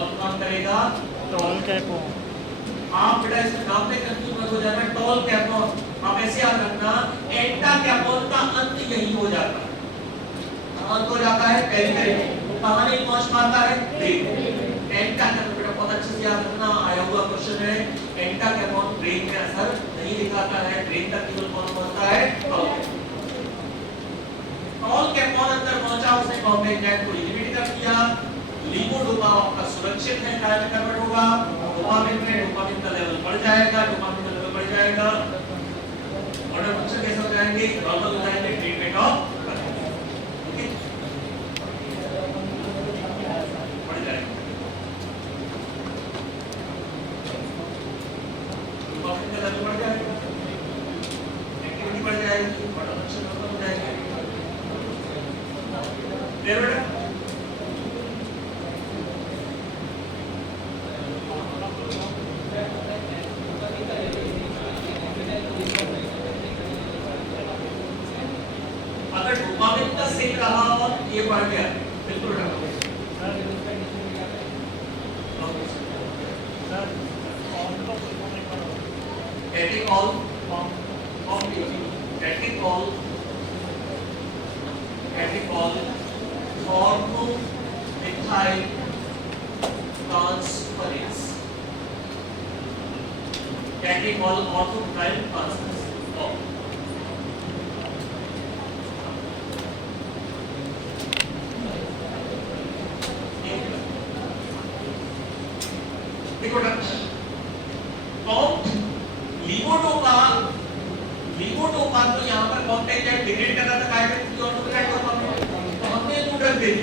और काम करेगा टॉल कैपोन। आप बेटा इस नाम में कंफ्यूज मत हो जाना, टॉल कैटोन आप ऐसे याद रखना, एंटा कैटोन का अंत यही हो जाता है, अंत हो जाता है पेरिफेरी, कहां नहीं पहुंच पाता है ब्रेन, एंटा कैटोन बेटा बहुत अच्छे से याद रखना, आया हुआ क्वेश्चन है, एंटा कैटोन ब्रेन में असर नहीं दिखाता है, ब्रेन तक केवल कौन पहुंचता है, टॉल कैटोन अंदर पहुंचा, उसने कॉम्प्लेक्स एंजाइम को इनहिबिट कर दिया, लीवोडोपा आपका सुरक्षित है, काय में कन्वर्ट होगा, डोपामिन में डोपामिन का लेवल बढ़ जाएगा, डोपामिन का लेवल बढ़ जाएगा, ऑर्डर फंक्शन कैसे हो जाएंगे, नॉर्मल हो जाएंगे, ट्रीटमेंट ऑफ ओके बढ़ जाएगा, डोपामिन का लेवल बढ़ जाएगा, एक्टिविटी बढ़ जाएगी, ऑर्डर फंक्शन नॉर्मल हो जाएगा, क्लियर बेटा। अगर डोपामिन का सेल रहा और ये बढ़ गया बिल्कुल कैटिकॉल ऑर्थोमिथाइल ट्रांसफरेज, कैटिकॉल ऑर्थोमिथाइल ट्रांसफरेज लीवोडोपा तो यहाँ पर कॉन्टेक्ट एंड डिग्रेड कर रहा था, काय में ऑर्थोमिथाइल डोपामिन, तो हमने दो ड्रग दे दी,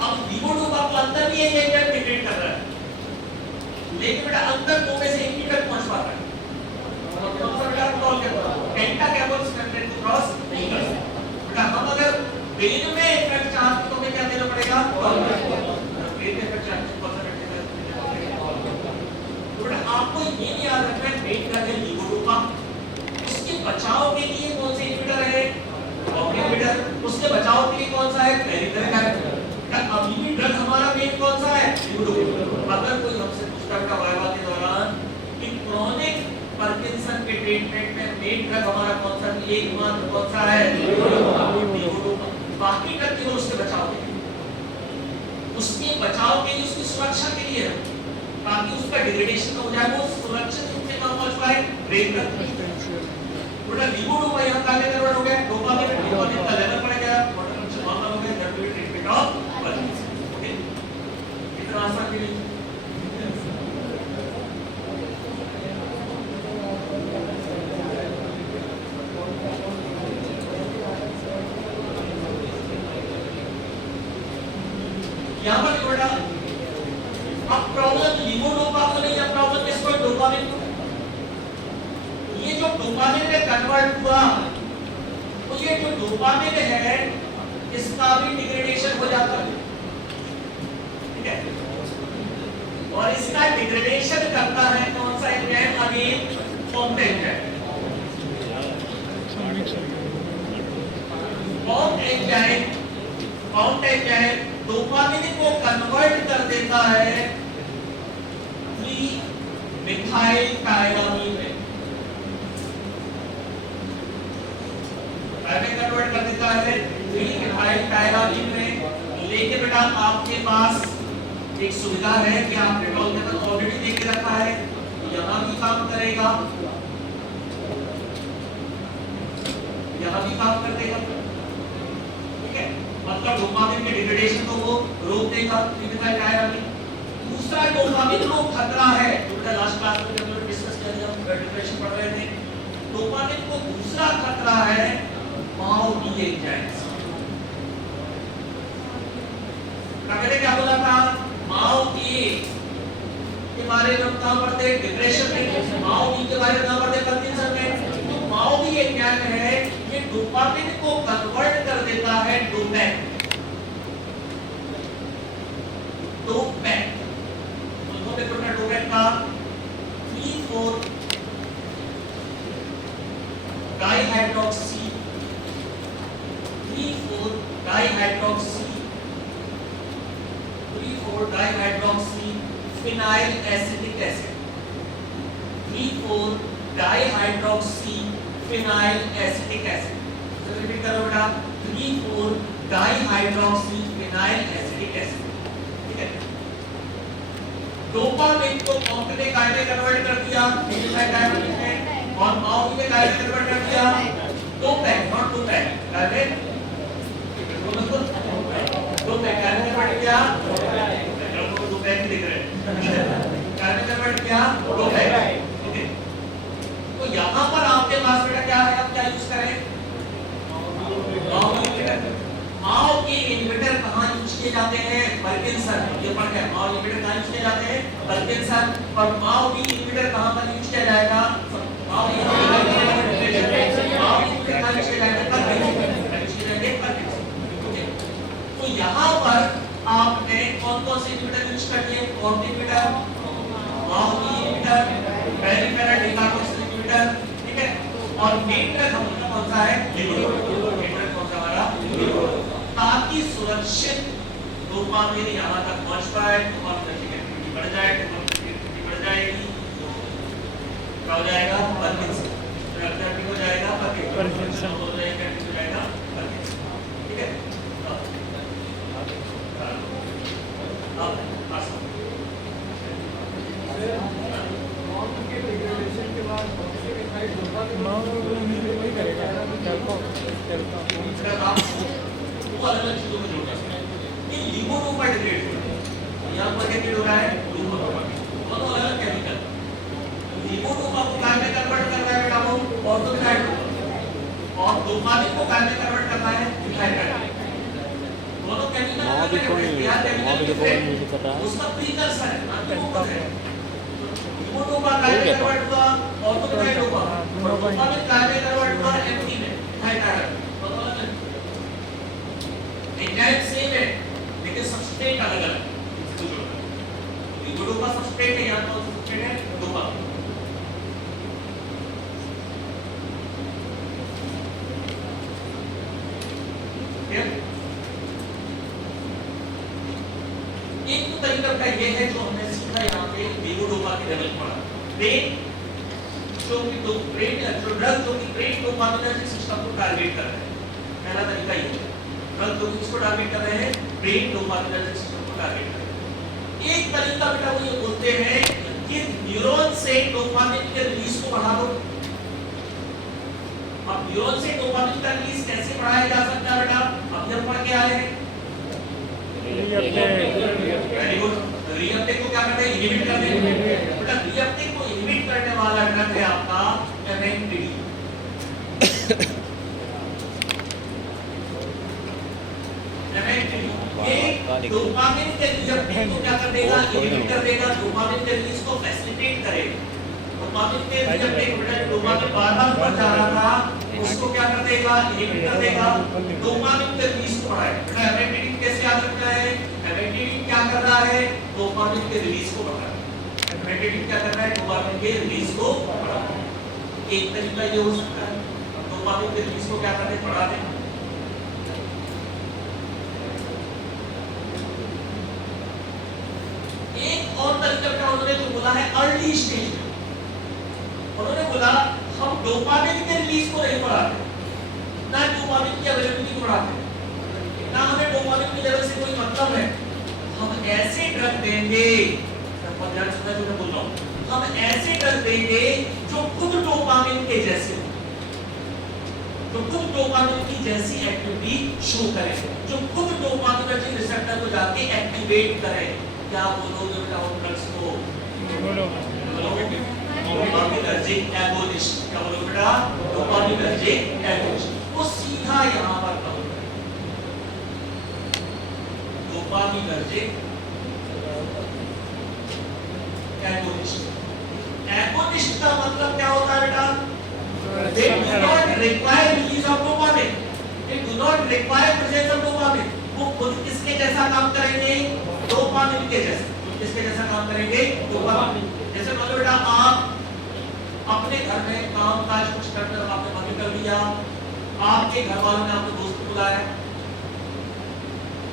अब लीवोडोपा को अंदर भी यही एंजाइम डिग्रेड कर रहा है, लेकिन बेटा अंदर दो में से एक ही तक पहुंच पाता है, कौन सा बेटा टॉल कैटोन, एंटा कैटोन स्टैंडर्ड को क्रॉस नहीं कर सकता, बेटा हम अगर ब्रेन में इफेक्ट चाहते तो हमें क्या देना पड़ेगा, टॉल कैटोन, ब्रेन में इफेक्ट चाहते तो कौन सा देना पड़ेगा, तो बेटा आपको ये याद रखना है, ब्रेन का है लीवोडोपा, उसके बचाव के लिए कौन से इनहिबिटर है, ऑप्टिमिडेटर, उसके बचाव के लिए कौन सा है, पेरिफेरल, अभी भी ड्रग हमारा मेन कौन सा है, लीवोडोपा। अगर कोई हमसे पूछता है वाइवा के दौरान कि क्रॉनिक पार्किंसन के ट्रीटमेंट में मेन ड्रग हमारा कौन सा, एकमात्र कौन सा है, लीवोडोपा, बाकी ड्रग केवल उसके बचाव के लिए, उसके बचाव के लिए, उसकी सुरक्षा के लिए, ताकि उसका डिग्रेडेशन हो जाए, वो सुरक्षित रूप से कहां पहुंच पाए, ब्रेन तक। बेटा लीवोडोपा यहाँ का कन्वर्ट हो गया, डोपामिन का लेवल बढ़ गया, वाटर फंक्शन नॉर्मल हो गया, that will treatment of Parkinson. Okay इतना आसान भी नहीं, यहाँ पर बेटा अब प्रॉब्लम लीवोडोपा को नहीं है, प्रॉब्लम इसको डोपामिन को, ये जो डोपामिन में कन्वर्ट हुआ, तो ये जो डोपामिन है इसका भी डिग्रेडेशन हो जाता है, डिग्रेडेशन करता है कौन सा एंजाइम? अगेन कॉम्प एंजाइम। कॉम्प एंजाइम डोपामिन को कन्वर्ट कर देता है 3-मिथाइल टायरामीन में। कन्वर्ट कर देता है 3-मिथाइल टायरामीन में। लेकिन बेटा आपके पास एक सुविधा है कि आपने टॉलरेबल ऑलरेडी देख के रखा है, यहाँ भी काम करेगा, यहाँ भी काम कर देगा, ठीक है। मतलब डोपामिन के डिग्रेडेशन को वो रोक देगा 3-मिथाइल टायरामीन। दूसरा डोपामिन को खतरा है, जो बेटा लास्ट क्लास में जब हमने डिस्कस किया था, हम डिग्रेडेशन पढ़ रहे थे, डोपामिन को दूसरा खतरा है MAO-B एंजाइम्स। मैंने क्या बोला था? MAO-A के बारे में कहां पढ़ते? डिप्रेशन में। MAO-B के बारे में कहां पढ़ते? पार्किंसन में। तो MAO-B एंजाइम है, ये डोपामिन को कन्वर्ट कर देता है डोपैन। डोपैन तो देखो ना, डोपैन का 3,4 dihydroxy 3,4 dihydroxy 3,4 dihydroxy phenyl acetic acid 3,4 dihydroxy phenyl acetic acid. तो रिपीट करो बेटा, 3,4 डाइहाइड्रोक्सी फिनाइल एसिटिक एसिड, ठीक है। डोपामिन को कॉम्प ने काय में कन्वर्ट कर दिया? डायरामीन में। और MAO-B में काय में कन्वर्ट कर दिया? डोपैन, नॉट डोपैन, काय में डोपैन काय में कन्वर्ट किया? डोपैन लिख रहे हैं, काय में कन्वर्ट किया? डोपैन, ओके। तो यहाँ पर आपके पास बेटा क्या है? अब क्या यूज करें? MAO-B इनहिबिटर कहाँ यूज किए जाते हैं? पार्किंसन। ये पढ़ गए, MAO इनहिबिटर कहाँ यूज किए जाते हैं? पार्किंसन। और MAO-B इनहिबिटर कहाँ पर यूज किया जाएगा? MAO-B इनहिबिटर कहाँ यूज किया जाएगा? पार्किंसन। तो यहाँ पर आपने कौन-कौन से इनहिबिटर यूज कर दिए? कॉम्प inhibitor, MAO-B inhibitor, peripheral decarboxyl inhibitor, ठीक है। और मेन ड्रग हमारा कौन सा है? ताकि सुरक्षित डोपामिन यहाँ तक पहुँच पाए और एक्टिविटी बढ़ जाए, एक्टिविटी बढ़ जाएगी, क्या हो जाएगा? पार्किंसन हो जाएगा, पार्किंसन हो जाएगा, हो जाएगा पार्किंसन, ठीक है। अब लिमोनोपा डिग्रेड हो रहा है, यहाँ पर क्या हो रहा है? लिमोनोपा, दोनों अलग केमिकल। लिमोनोपा को काय में कन्वर्ट कर रहा है बेटा? वो ऑर्थोसाइड। और डोपामिन को काय में कन्वर्ट कर रहा है? Methyl tyramine. दोनों केमिकल अलग है, उसका प्रीकर्सर है, लिमोनोपा है। लिमोनोपा काय में कन्वर्ट हुआ? ऑर्थोसाइड हुआ। और डोपामिन काय में कन्वर्ट हुआ? एम्फी में, मिथाइल टायरामीन। एंजाइम सेम है लेकिन सबस्ट्रेट अलग अलग है। लिमोनोपा सबस्ट्रेट है, यहाँ कौन सा सबस्ट्रेट है? डोपामिन। एक तो तरीका का ये है जो हमने सीखा यहाँ पे लिमोनोपा के लेवल पढ़ा। ब्रेन जो ड्रग जो कि ब्रेन डोपामिनर्जिक सिस्टम को टारगेट कर रहा है, पहला तरीका ये है। ड्रग जो किसको टारगेट कर रहे हैं? ब्रेन डोपामिनर्जिक सिस्टम को टारगेट कर रहे हैं। एक तरीका बेटा वो ये बोलते हैं कि न्यूरॉन से डोपामिन के रिलीज को बढ़ा दो। अब न्यूरॉन से डोपामिन का रिलीज कैसे बढ़ाया जा सकता है बेटा? अभी हम पढ़ के आए हैं, वेरी गुड। रीअपटेक को क्या करते हैं? इनहिबिट करते हैं बेटा। रीअपटेक को इनहिबिट करने वाला ड्रग है आपका MNPD। डोपामिन के रीअपटेक को क्या कर देगा? इनहिबिट कर देगा। डोपामिन के रिलीज को फैसिलिटेट करेगा। डोपामिन के रीअपटेक बेटा, डोपामिन बार-बार ऊपर जा रहा था, उसको क्या कर देगा? इनहिबिट कर देगा। डोपामिन के रिलीज को बढ़ाएगा। बेटा एमएनटीडी कैसे याद रखना है? एमएनटीडी क्या कर रहा है? डोपामिन के रिलीज को बढ़ा रहा है। एडिटिव क्या कर रहा है, डोपामिन के रिलीज को बढ़ा रहा है। एक तरीका ये हो सकता है डोपामिन के रिलीज को क्या करते हैं, बढ़ा दें। एक और तरीका क्या उन्होंने जो बोला है अर्ली स्टेज में, उन्होंने बोला हम डोपामिन के रिलीज को नहीं बढ़ाते, ना डोपामिन की अवेलेबिलिटी को बढ़ाते, ना हमें डोपामिन के लेवल से कोई मतलब है। हम ऐसे ड्रग देंगे, ध्यान से जो मैं बोल रहा हूं, हम ऐसे ड्रग देंगे जो खुद डोपामिन के जैसे हो, जो खुद डोपामिन की जैसी एक्टिविटी शो करे, जो खुद डोपामिनर्जिक रिसेप्टर को जाके एक्टिवेट करे। क्या बोलोगे बेटा उन ड्रग्स को? बोलो डोपामिनर्जिक एगोनिस्ट। क्या बोलोगे बेटा? Dopaminergic agonist. वो सीधा यहां पर कहो डोपामिनर्जिक एगोनिस्ट। एगोनिस्ट का मतलब क्या होता है बेटा? They do not require release of dopamine. They do not require presence of dopamine. वो खुद किसके जैसा काम करेंगे? डोपामिन के जैसा। किसके जैसा काम करेंगे? डोपामिन। जैसे मान लो बेटा आप अपने घर में काम काज कुछ करते हो, आपने बंद कर दिया, आपके घर वालों ने आपको दोस्त बुलाया,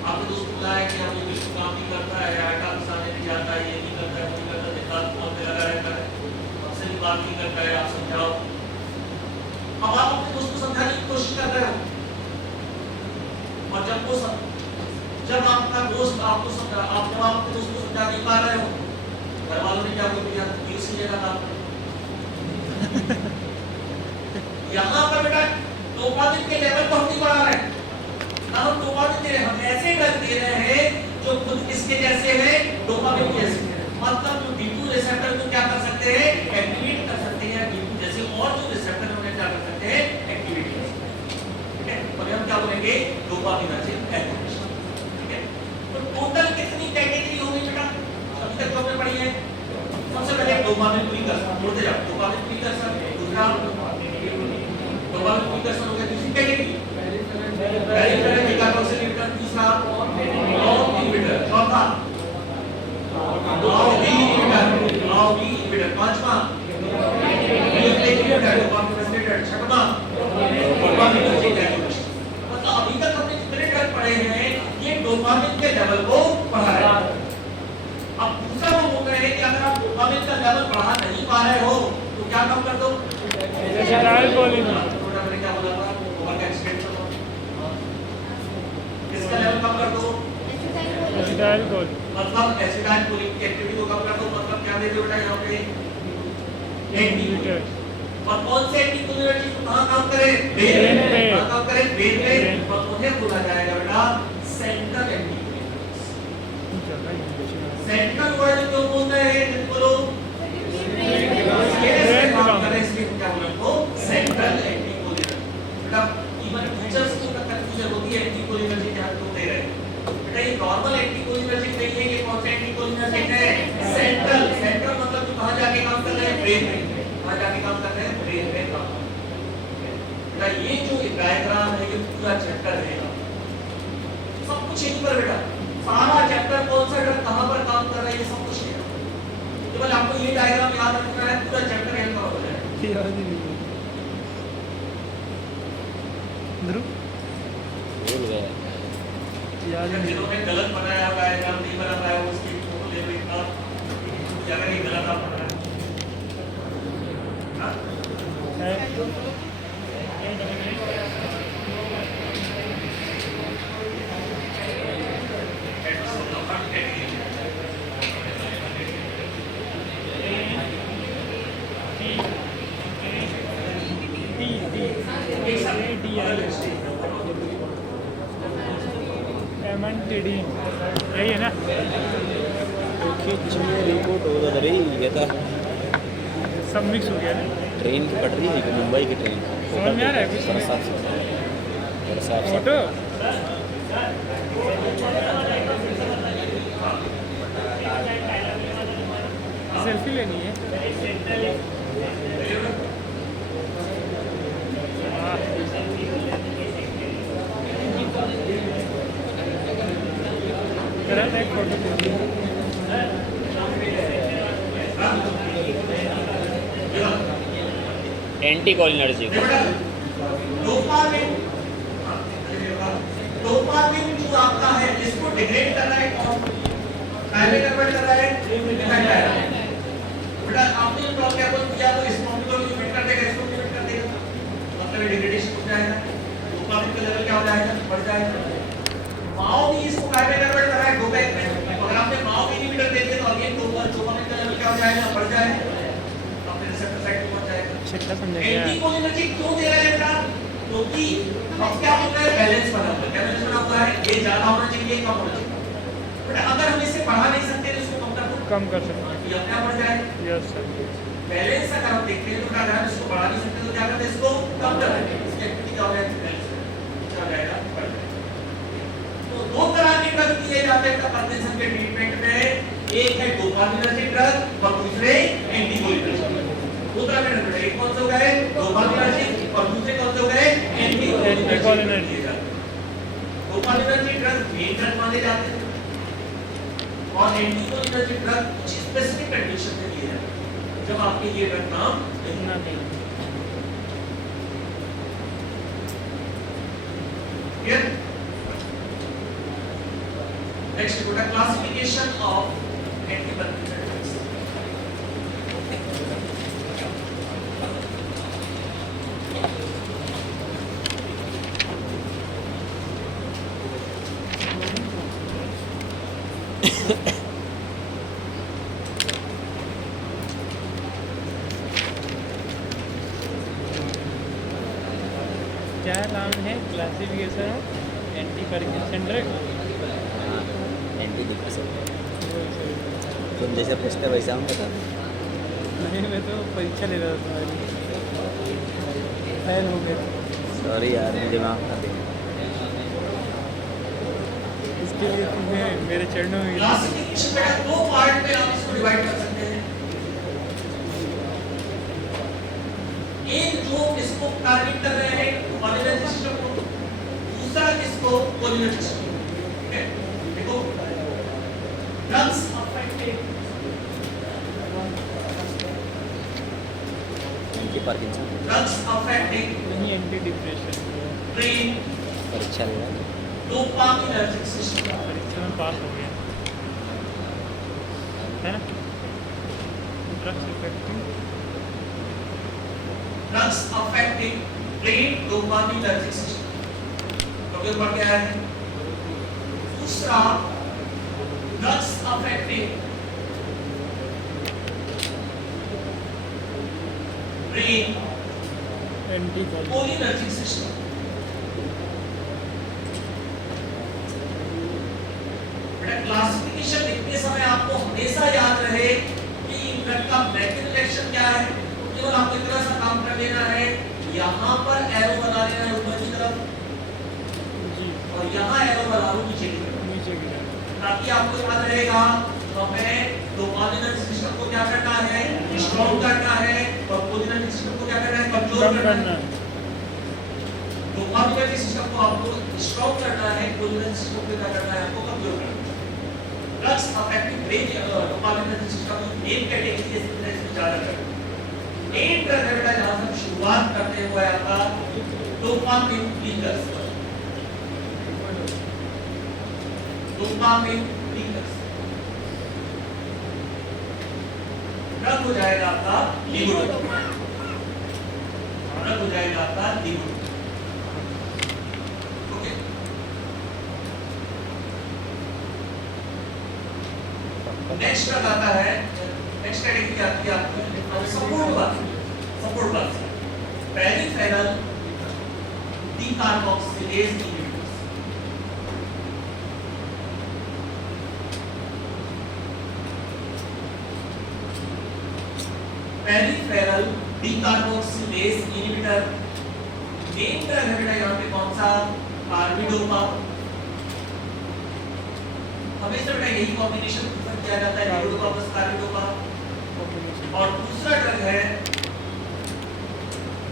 आपने दोस्त बुलाया कि हम ये बिल्कुल काम नहीं करता है, आटा पिसाने नहीं जाता है, ये नहीं करता है, वो नहीं करता है, दिन फोन पे लगा रहता है, हमसे भी बात नहीं करता है, आप समझाओ। अब आप अपने दोस्त को समझाने की कोशिश कर रहे हो, और जब आपका दोस्त आपको समझा, आप जब अपने दोस्त को समझा नहीं पा रहे हो, घर वालों ने क्या बोल दिया, ये उसी जगह काम करो। यहाँ पर बेटा डोपामिन के लेवल को हम नहीं बढ़ा रहे, ना हम डोपामिन दे रहे, हम ऐसे ड्रग दे रहे हैं जो खुद किसके जैसे हैं, डोपामिन के जैसे। मतलब जो D2 रिसेप्टर को क्या कर सकते हैं, एक्टिवेट कर सकते हैं, D2 जैसे और जो रिसेप्टर उन्हें क्या कर सकते हैं, एक्टिवेट कर सकते हैं। ठीक है, और हम क्या बोलेंगे, डोपामिनर्जिक एगोनिस्ट। ठीक है, तो टोटल कितनी कैटेगरी होगी बेटा अभी तक जो हमने पढ़ी है? सबसे पहले डोपामिन प्रीकर्सर, बोलते जाओ, डोपामिन प्रीकर्सर, दूसरा डोपामिन प्रीकर्सर हो गया, दूसरी कैटेगरी पेरिफेरल मेटाबॉलिक इनहिबिटर, तीसरा नॉन इनहिबिटर, चौथा नॉन इनहिबिटर, पांचवा डोपामिन रेस्पिरेटर, छठवां डोपामिनर्जिक एगोनिस्ट। मतलब अभी तक हमने जितने ड्रग पढ़े हैं ये डोपामिन के लेवल को बढ़ा रहे हैं। अब दूसरा वो बोल रहे हैं कि अगर आप डोपामिन का लेवल बढ़ा नहीं पा रहे हो तो क्या काम कर दो, क्या बोला था, ओवर का एक्सटेंड करो, इसका लेवल कम कर दो, एसिटाइलकोल, मतलब एसिटाइलकोलिक की एक्टिविटी को कम कर दो। मतलब क्या दे दो बेटा यहाँ पे, एंटीकोलिक। और कौन से एंटीकोलिक कहाँ काम करे, ब्रेन पे, कहाँ काम करे, ब्रेन पे, और उन्हें बोला जाएगा बेटा सेंट्रल एंटीकोलिक। सेंट्रल वर्ड क्यों बोलते हैं, बोलो ये काम करे, इसलिए क्या बोला को सेंट्रल एंटीकोलिक। बेटा इवन टीचर्स को कंफ्यूजन होती है एंटीकोलिनर्जिक क्या क्यों दे रहे हैं। बेटा ये नॉर्मल एंटीकोलिनर्जिक नहीं है, ये कौन सा एंटीकोलिनर्जिक है, सेंट्रल। सेंट्रल मतलब कि कहां जाके काम कर रहे हैं, ब्रेन में, कहां जाके काम कर रहे हैं, ब्रेन में काम। बेटा ये जो डायग्राम है ये पूरा चैप्टर है, सब कुछ यहीं पर बेटा, सारा चैप्टर कौन सा ड्रग कहां पर काम कर रहा है ये सब कुछ है। केवल आपको ये डायग्राम याद रखना है, पूरा चैप्टर यहीं पर हो जाएगा। भूल गया जिन्होंने गलत बनाया डायग्राम नहीं बना पाया उसकी फोटो ले लो, इतना अगर ये गलत आप बना एमएनटीडी यही है ना, रिपोर्ट हो रही है था, सब मिक्स हो गया ना। ट्रेन की पड़ रही है कि मुंबई की ट्रेन समझ में आ रहा है कुछ? फोटो सेल्फी लेनी है। करा था एक फोटो। Anti cholinergic. बेटा डोपामिन, डोपामिन जो आपका है इसको डिग्रेड कर रहा है कौन? काहे कन्वर्ट कर रहा है? बेटा आपने जो क्या बोल दिया तो इसको भी लिमिट कर देगा, इसको लिमिट कर देगा, मतलब डिग्रेडेशन हो जाएगा, डोपामिन का लेवल क्या हो जाएगा? बढ़ जाएगा। माओ भी इसको काहे में कन्वर्ट कर रहा है? डोपैक में। अगर आपने माओ भी इनहिबिटर दे दिया तो अगेन डोपामिन का लेवल क्या हो जाएगा? बढ़ जाएगा, अपने रिसेप्टर साइट पे पहुंच जाएगा। शिक्षा समझ गया। एंटी कोलिनर्जिक क्यों दे रहा है बेटा? क्योंकि अब क्या हो रहा है? बैलेंस बना हुआ है। क्या बैलेंस बना हुआ है? ये ज्यादा होना चाहिए, ये कम होना चाहिए। बट अगर हम इसे बढ़ा नहीं सकते तो इसको कम कर दो, कम कर सकते हैं। ये अपने आप बढ़ जाएगा। Yes sir. बैलेंस अगर हम देखते हैं तो क्या करना है? इसको बढ़ा नहीं सकते तो क्या करते हैं? इसको कम कर देते हैं। इसकी एक्टिविटी क्या हो जाएगी? बैलेंस क्या हो जाएगा? बढ़ जाएगा। तो दो तरह के ड्रग दिए जाते हैं पार्किंसन के ट्रीटमेंट में, एक है डोपामिनर्जिक ड्रग और दूसरे एंटी कोलिनर्जिक। दो तरह के ड्रग, एक कौन से हो गए? डोपामिनर्जिक, और दूसरे कौन से हो गए? Anti cholinergic. Dopaminergic drug main drug माने जाते हैं और एंटी कोलिनर्जिक ड्रग कुछ स्पेसिफिक कंडीशन में दिए जाते हैं जब आपके ये ड्रग काम इतना नहीं। क्लियर? नेक्स्ट बेटा क्लासिफिकेशन ऑफ एंटीबायोटिक ड्रग्स। क्या नाम है classification of anti Parkinson drug? हाँ, एंटी डिप्रेशन। तुम जैसे पूछते वैसा हम बता दें। नहीं, मैं तो परीक्षा ले रहा था तुम्हारी, फेल हो गया। सॉरी यार, मुझे माफ कर देना। इसके लिए तुम्हें मेरे चरणों में क्लासिफिकेशन बेटा दो पार्ट में आप इसको डिवाइड कर सकते हैं। एक जो इसको टारगेट कर रहे हैं कोलिनर्जिक सिस्टम को, दूसरा इसको कोलिनर्जिक सिस्टम। ठीक है, देखो drugs affecting anti Parkinson drugs affecting नहीं, एंटी डिप्रेशन। ब्रेन परीक्षा लेना। Dopaminergic system. परीक्षा में पास हो गया है ना? Drugs effecting drugs affecting brain dopaminergic system. कभी पढ़ के आया है। दूसरा drugs affecting brain anti cholinergic system. बेटा क्लासिफिकेशन लिखते समय आपको हमेशा याद रहे कि इन ड्रग का मैकेनिज्म एक्शन क्या है। केवल आपको इतना सा काम कर लेना है, यहाँ पर एरो बना लेना है ऊपर की तरफ जी, और यहाँ एरो बना लो नीचे की तरफ, नीचे गिरा। ताकि आपको याद रहेगा हमें डोपामिनर्जिक सिस्टम को क्या करना है? स्ट्रॉन्ग करना है, और कोलिनर्जिक सिस्टम को क्या करना है? कमजोर कम करना करना है। डोपामिनर्जिक सिस्टम को आपको स्ट्रॉन्ग करना है, कोलिनर्जिक सिस्टम को क्या करना है? आपको कमजोर करना है। Drugs affecting brain dopaminergic system की मेन कैटेगरी इसमें ज्यादा है। मेन ड्रग है बेटा जहां से हम शुरुआत करते हुए आपका डोपामिन ब्लीकर्स। डोपामिन ब्लीकर्स ड्रग हो जाएगा आपका लिगोडोपा। ड्रग हो जाएगा आपका लिगोडोपा। ओके, नेक्स्ट ड्रग आता है, नेक्स्ट कैटेगरी आती है आपकी सपोर्ट वाली, सपोर्ट वाली peripheral decarboxylase inhibitors. Peripheral decarboxylase inhibitor main drug है बेटा यहाँ पे कौन सा? कार्बिडोपा। हमेशा बेटा यही कॉम्बिनेशन प्रेफर किया जाता है, कार्बिडोपा प्लस कार्बिडोपा। और दूसरा ड्रग है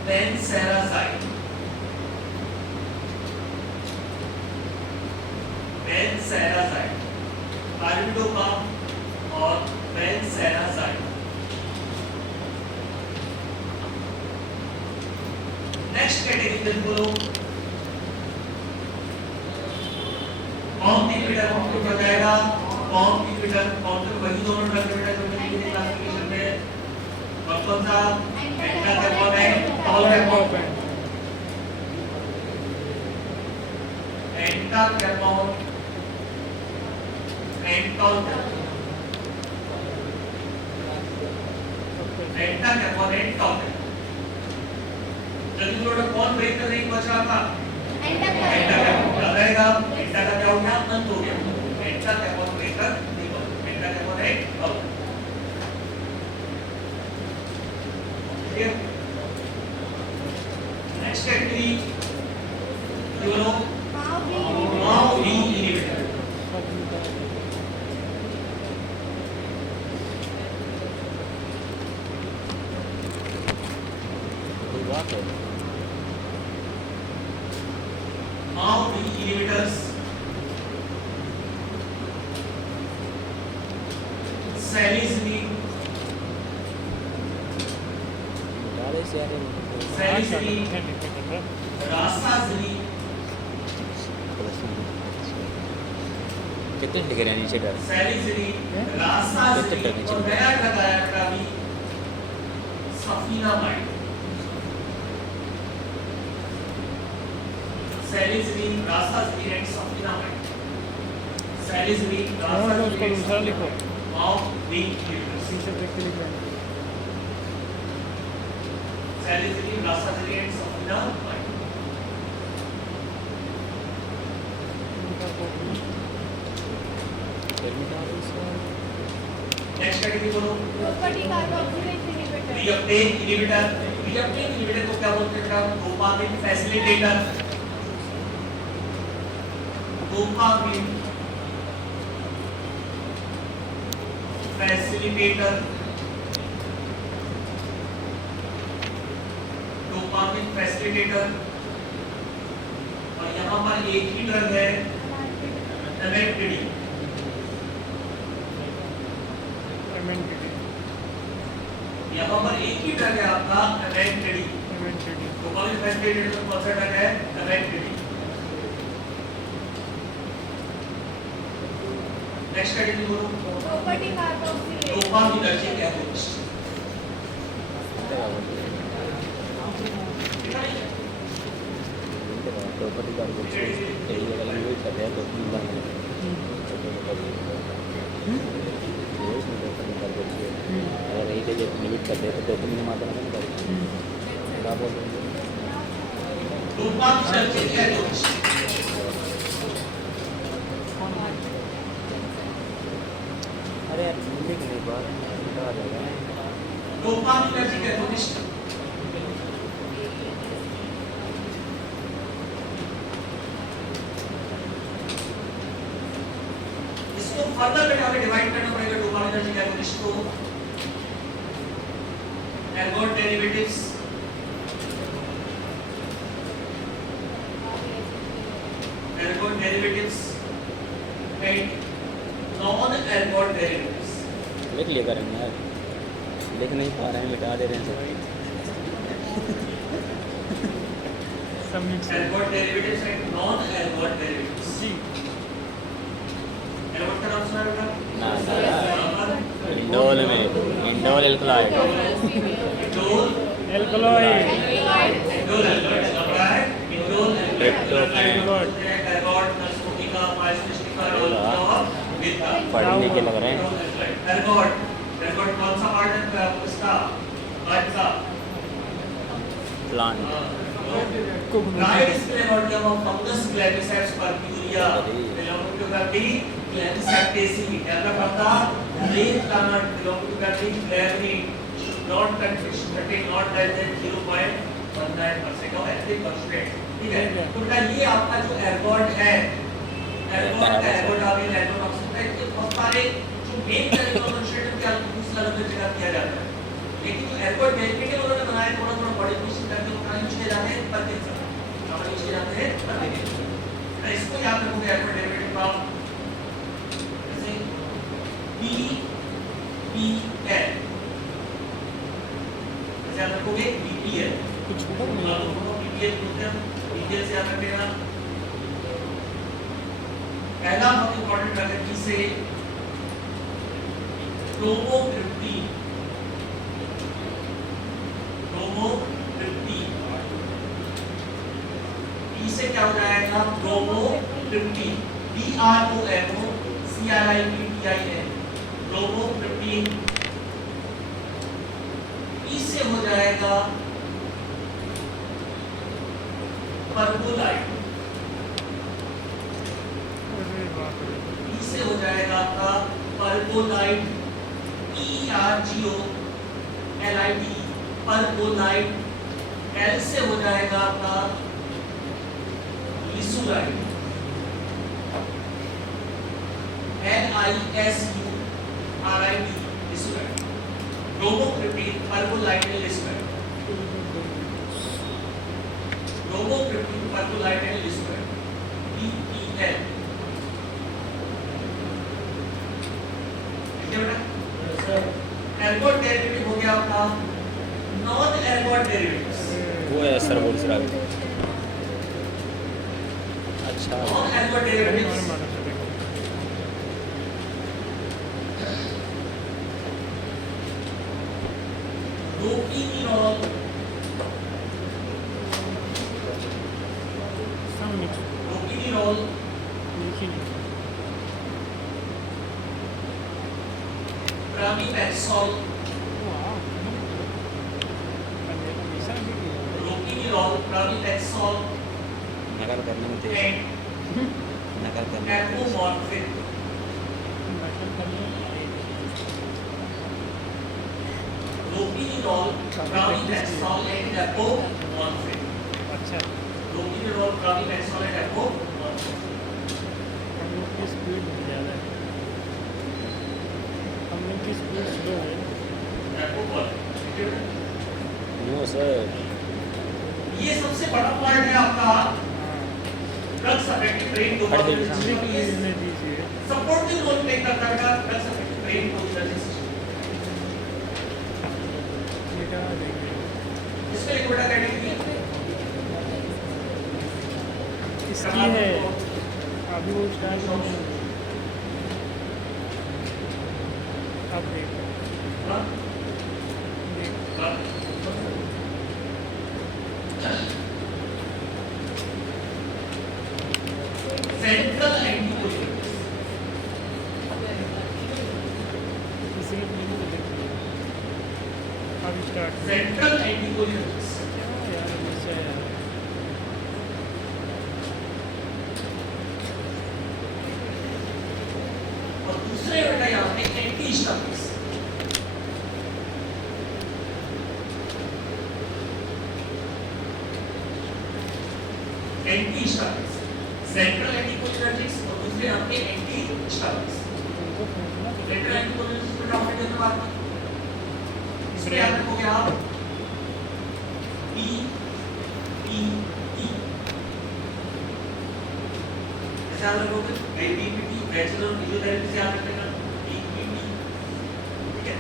बेंसेराजाइड। बेंसेराजाइड, कार्बिडोपा और बेंसेराजाइड। नेक्स्ट कैटेगरी बोलो कौन इनहिबिटर कौन हो जाएगा कौन इनहिबिटर कौन से वही दोनों ड्रग इनहिबिटर जो मिलती है क्लासिफिकेशन में और कौन सा एंटाकैपोन है टॉलकैपोन एंटाकैपोन एंटाकैपोन जल्दी थोड़ा कौन ब्रेक कर नहीं बच रहा था एंटाकैपोन याद रहेगा एंटा का क्या हो गया अंत हो गया एंटाकैपोन ब्रेकर नहीं बचा एंटाकैपोन है आउट क्लियर नेक्स्ट कैटेगरी बोलो MAO B inhibitor MAO B inhibitors सैलिसिलिन सैलिसिलिन रासाजिलिन कितने डिग्री है नीचे डर सैलिसिलिन रासाजिलिन और नया लगाया था भी सफीनामाइड सैलिसिलिन रासाजिलिन एंड सफीनामाइड सैलिसिलिन उसको दूसरा लिखो माओ बी इनहिबिटर्स इसे देख के लिखना सैलिसिलिन रासाजिलिन एंड सफीनामाइड नेक्स्ट कैटेगरी बोलो रिएप्टेन इनहिबिटर रिएप्टेन इनहिबिटर को क्या बोलते हैं dopamine facilitator dopamine facilitator dopamine facilitator और यहाँ पर एक ही ड्रग है एमेक्टिडिन यहाँ पर एक ही ड्रग है आपका एमेक्टिडिन डोपामिन फैसिलिटेटर कौन सा ड्रग है एमेक्टिडिन नेक्स्ट कैटेगरी बोलो डोपामिनर्जिक एगोनिस्ट प्रॉपर्टी का यही वाला यूज कर रहे हैं 2-3 बार अगर यही जगह लिमिट कर दे तो 2-3 मात्रा में कर क्या बोल रहे हैं डोपामिनर्जिक एगोनिस्ट अरे यार लिख नहीं पा रहे आ जाएगा डोपामिनर्जिक एगोनिस्ट इसको फर्दर बेटा हमें डिवाइड करना पड़ेगा डोपामिनर्जिक एगोनिस्ट को ergot derivatives and non ergot derivatives लिख लिया करेंगे यार लिख नहीं पा रहे हैं मिटा दे रहे हैं ergot derivatives and non ergot derivatives जी एर्गोट का नाम सुना है बेटा ना इंडोल में indole alkaloid indole alkaloid indole alkaloid लगा है इंडोल ट्रिप्टोफैन एर्गोट नस्कोटिका माइस्टिका रोल विद पढ़ने के लग रहे हैं एर्गोट कौन सा पार्ट है उसका बट का plant right sclerotium of fungus ग्लैमिसेप्स पर्क्यूरिया बिलोंगिंग टू फैमिली ग्लैमिसेप्टेसी क्या पता red plant belonging to family ग्लैमरी should not contain not less than 0.19% of active concentrate ठीक है तो बेटा ये आपका जो एर्गोट है एर्गोट का एर्गोटामिन एर्गोटॉक्सिन है ये बहुत सारे जो मेन कंसंट्रेशन के अल्कोहल्स अलग जगह किया जाता है लेकिन जो एर्गोट डेरिवेटिव उन्होंने बनाए थोड़ा थोड़ा मॉडिफिकेशन करके वो कहां नीचे जाते हैं परकिंसन कहां नीचे जाते हैं परकिंसन ना इसको याद रखोगे एर्गोट डेरिवेटिव का जैसे पी पी एल जैसे याद रखोगे बीपीएल कुछ होगा नहीं ये डिटेल्स याद रखिएगा। पहला बहुत इंपॉर्टेंट प्रकृति से क्रोमोग्राफी ई से क्या हो जाएगा क्रोमोग्राफी CROMOCRIPTIN क्रोमोग्राफी। ई से हो जाएगा पर्बोलाइट। ई से हो जाएगा आपका पर्बोलाइट PERGOLIT पर्बोलाइट। एल से हो जाएगा आपका लिसुलाइट LISURIT लिसुलाइट। क्रोमोग्राफी पर्बोलाइट लिसुलाइट क्रोमोग्राफी पर्बोलाइट लिसुलाइट PEL। ठीक है बेटा। एर्गोट डेरिवेटिव हो गया आपका नॉन एर्गोट डेरिवेटिव्स। वो है सर बोल सर अभी अच्छा नॉन एर्गोट डेरिवेटिव्स प्रोपीनिनॉल प्रोपीनिनॉल प्रामिपेक्सोल प्रोपीनिनॉल प्रामिपेक्सोल नकल करने में तेज एंड नकल करने में तेज एपोमॉर्फिन। प्रोपीनिनॉल प्रामिपेक्सोल एंड एपोमॉर्फिन। अच्छा प्रोपीनिनॉल प्रामिपेक्सोल एंड एपोमॉर्फिन। हम लोग की स्पीड ज़्यादा है, हम लोग की स्पीड स्लो है। एपोमॉर्फिन नो सर ये सबसे बड़ा पार्ट है आपका ड्रग्स अफेक्टिव ब्रेन को हट गई सपोर्टिव रोल प्ले करता है ड्रग्स अफेक्टिव ब्रेन को इसमें एक बड़ा कैटेगरी इसकी है अभी वो स्टार्ट नहीं है। अब देख सेंट्रल एंटीकोलिनर्स किसी की नहीं तो देखिए अब स्टार्ट सेंट्रल एंटीकोलिनर्स यार अच्छा यार और दूसरे बेटा यहाँ पे एंटीहिस्टामिन्स एंटीहिस्टामिन्स सेंट्रल एंटीकोलिनर्जिक्स और दूसरे यहाँ पे एंटीहिस्टामिन्स। सेंट्रल एंटीकोलिनर्जिक्स पे डॉक्टर ने बात की इसमें याद रखोगे आप PPE ऐसा याद रखोगे PPT बैचलर ऑफ फिजियोथेरेपी से याद रखना PPT। ठीक है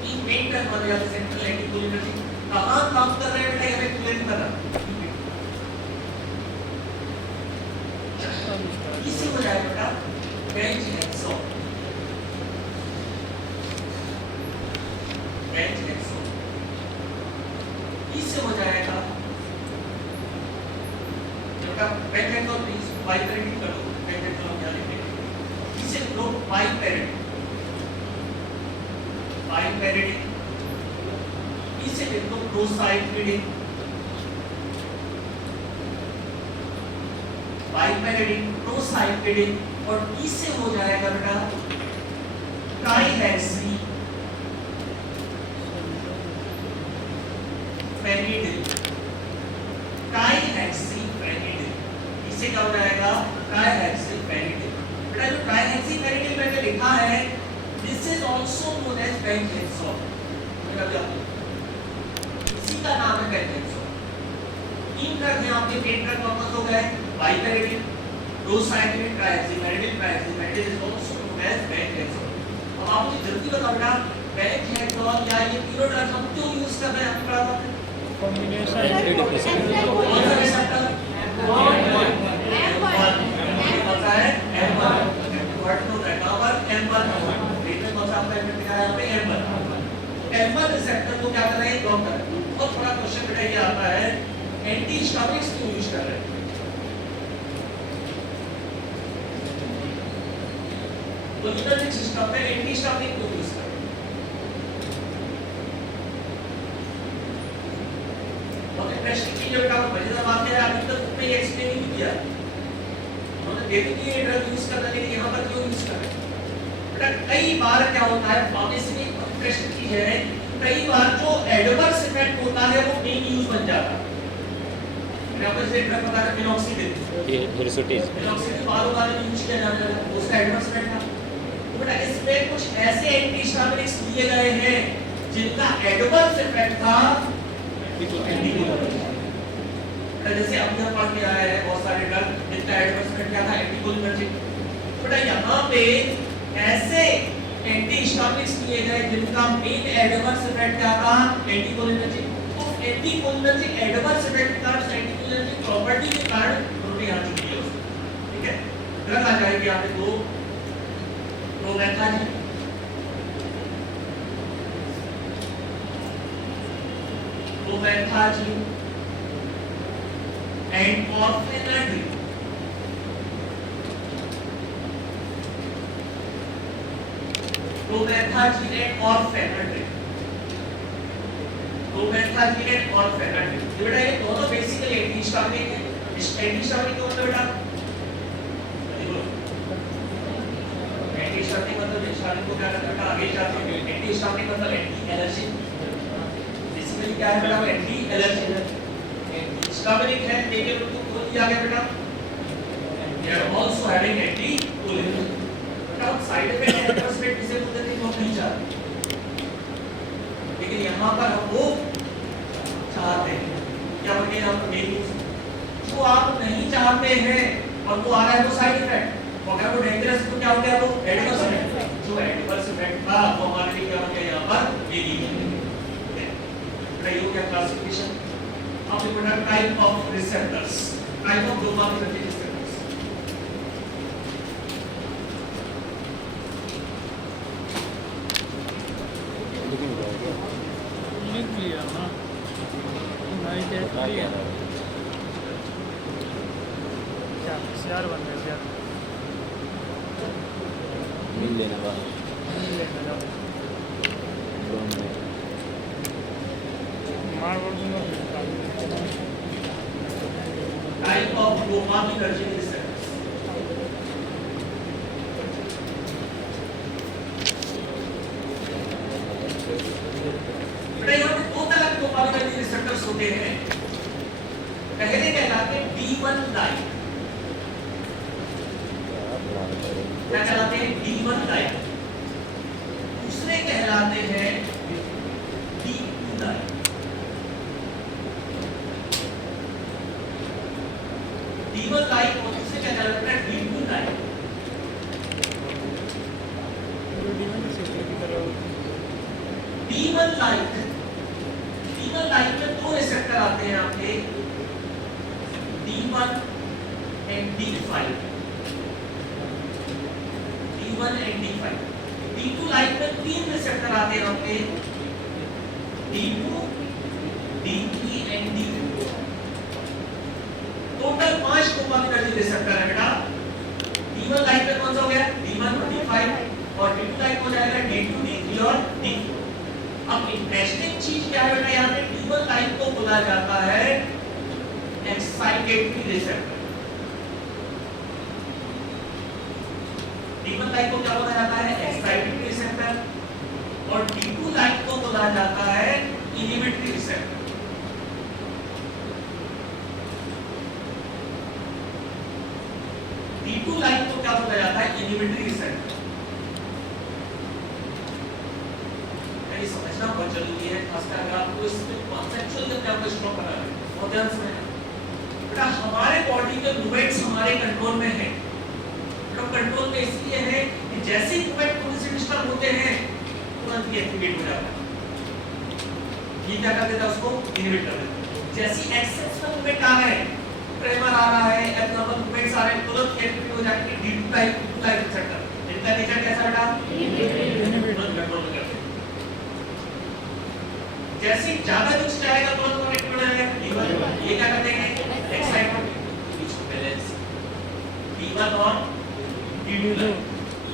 तीन मेन टर्म वाले याद सेंट्रल एंटीकोलिनर्जिक्स कहाँ काम कर रहे हैं बेटा ये हमें क्लियर नहीं पता। इसी हो जाएगा बेटा बेंच हेक्सो इससे हो जाएगा बेटा बेंच हेक्सो प्लीज बाइपेरिडी कर दो बेंच हेक्सो हम क्या लिखेंगे इसे लो बाइपेरिडी इसे लिख दो प्रोसाइक्लिडिन बाइपेरिडिन प्रोसाइक्लिडिन और इससे हो जाएगा बेटा ट्राइहेक्सी पेनिडिल ट्राइहेक्सी पेनिडिल इससे क्या हो जाएगा ट्राइहेक्सी पेनिडिल। बेटा जो ट्राइहेक्सी पेनिडिल मैंने लिखा है this is also known as बेंजोएक्सोल। इसी का नाम है बेंजोएक्सोल। तीन ड्रग हैं आपके मेन ड्रग वापस हो गए बाइपेरिडिन प्रोसाइक्लिडिन ट्राइहेक्सी पेनिडिल इज आल्सो नोन एज बेंजोएक्सोल। अब आप मुझे जल्दी बताओ बेटा बेंजोएक्सोल या ये तीनों ड्रग हम क्यों यूज कर रहे हैं आपको पता है कॉम्बिनेशन एंटी डिप्रेशन कौन सा रिसेप्टर पता है M1 वर्ड तो है कहां पर M1 इसमें कौन सा आपका एलिमेंट दिखा है यहां पे M1 रिसेप्टर को क्या कर रहे हैं ब्लॉक कर रहे हैं। बहुत बड़ा क्वेश्चन बेटा ये आता है एंटी हिस्टामिनिक्स क्यों यूज कर रहे हैं। तो यूनानिक सिस्टम में एंटी हिस्टामिनिक क्यों यूज कर रहे हैं। बहुत इंटरेस्टिंग चीज है बेटा, मजेदार बात है अभी तक तुमने ये एक्सप्लेन नहीं किया। उन्होंने दे दी ये ड्रग यूज करना लेकिन यहाँ पर क्यों यूज कर रहे हैं बेटा। कई बार क्या होता है फार्मेसी में इंटरेस्टिंग चीज है, कई बार जो एडवर्स इफेक्ट होता है वो मेन यूज बन जाता है। मैंने आपको जैसे ड्रग बता रहा मिनॉक्सिडिल, ये हिरसुटिस मिनॉक्सिडिल बालों वाले में यूज किया जाता है, उसका एडवर्स इफेक्ट था। तो बेटा इसमें कुछ ऐसे एंटी हिस्टामिनिक्स दिए गए हैं जिनका एडवर्स इफेक्ट था एंटीकोलिनर्जिक। जैसे अब यहाँ पढ़ के आया है बहुत सारे ड्रग जिनका एडवर्स इफेक्ट क्या था एंटीकोलिनर्जिक। बेटा यहाँ पे ऐसे एंटी हिस्टामिनिक्स दिए गए जिनका मेन एडवर्स इफेक्ट क्या था एंटीकोलिनर्जिक। तो एंटीकोलिनर्जिक एडवर्स इफेक्ट के कारण एंटीकोलिनर्जिक प्रॉपर्टी के कारण उन्होंने यहाँ चुनी है उसको। ठीक है, ड्रग आ जाएगी यहाँ पे दो promethazine and orphenadrine. Promethazine and orphenadrine, promethazine and orphenadrine. ये बेटा ये दोनों बेसिकली एंटी हिस्टामिनिक है। एंटी हिस्टामिनिक क्या होता है बेटा, एंटी हिस्टामिनिक मतलब हिस्टामिन को क्या करता है बेटा आगे जाते हैं। एंटी हिस्टामिनिक मतलब एंटी एलर्जिक, बेसिकली क्या है बेटा एंटी एलर्जिक। हिस्टामिनिक है लेकिन उनको बोल दिया गया बेटा they are also having anticholinergic. बेटा साइड इफेक्ट एडवर्स इफेक्ट किसे बोलते थे वो नहीं चाहते, लेकिन यहाँ पर हम वो चाहते हैं। क्या बोलते हैं आप मेन जो आप नहीं चाहते हैं और वो आ रहा है वो साइड इफेक्ट, अगर वो डेंजरस तो क्या हो गया वो एडवर्स इफेक्ट। जो एडवर्स इफेक्ट था वो हमारे लिए क्या हो गया यहाँ पर इलीगल। ये हो गया क्लासिफिकेशन। अब ये बेटा type of receptors, type of dopaminergic receptors. लिख लिया ना भाई क्या क्या क्या चार बन गए चार मिल लेना बाहर टाइप ऑफ डोपामिनर्जिक रिसेप्टर्स। बेटा यहाँ पे दो तरह के डोपामिनर्जिक रिसेप्टर्स होते हैं। पहले कहलाते हैं D1 लाइक, क्या कहलाते हैं D1 लाइक। दूसरे कहलाते हैं D2 लाइक। D1 लाइक और दूसरे क्या कहलाते हैं D2 like. D1 like, D1 like में दो रिसेप्टर आते हैं आपके D1 and D5, D1 and D5। D2 like में तीन रिसेप्टर आते हैं आपके D2, D3 and D4। Total 5 dopaminergic receptor है बेटा। D1 लाइक में कौन सा हो गया D1 और D5 और D2 लाइक हो जाएगा D2, D3 और D4। अब इंटरेस्टिंग चीज क्या है बेटा, यहाँ पे D1 लाइक को बोला जाता है एक्साइटेटरी रिसेप्टर। D1 लाइक को क्या बोला जाता है एक्साइटेटरी रिसेप्टर और D2 लाइक को बोला जाता है इनहिबिटरी रिसेप्टर। D2 लाइक को क्या बोला जाता है इनहिबिटरी रिसेप्टर। ये समझना बहुत जरूरी है, खासकर अगर आपको इसमें कॉन्सेप्चुअल जब आपको स्ट्रॉन्ग करना है बहुत ध्यान से बेटा। हमारे बॉडी के मूवमेंट्स हमारे कंट्रोल में है। बेटा कंट्रोल में इसलिए है कि जैसे ही मूवमेंट थोड़े से डिस्टर्ब होते हैं तुरंत ये एक्टिवेट हो जाता है। ये क्या कर देता है, उसको इनहिबिट कर देता है। जैसी एक्सेप्शनल मूवमेंट आ रहे हैं, ट्रेमर आ रहा है, एब्नॉर्मल मूवमेंट्स आ रहे हैं, तुरंत एक्टिव हो जाएंगे D2 टाइप रिसेप्टर। इनका नेचर कैसा बेटा, तुरंत कंट्रोल कर देते। जैसे ज्यादा कुछ जाएगा तुरंत वो एक्टिव हो जाएगा। ये क्या कर देंगे, एक्साइटमेंट बीच में बैलेंस D1 और D2।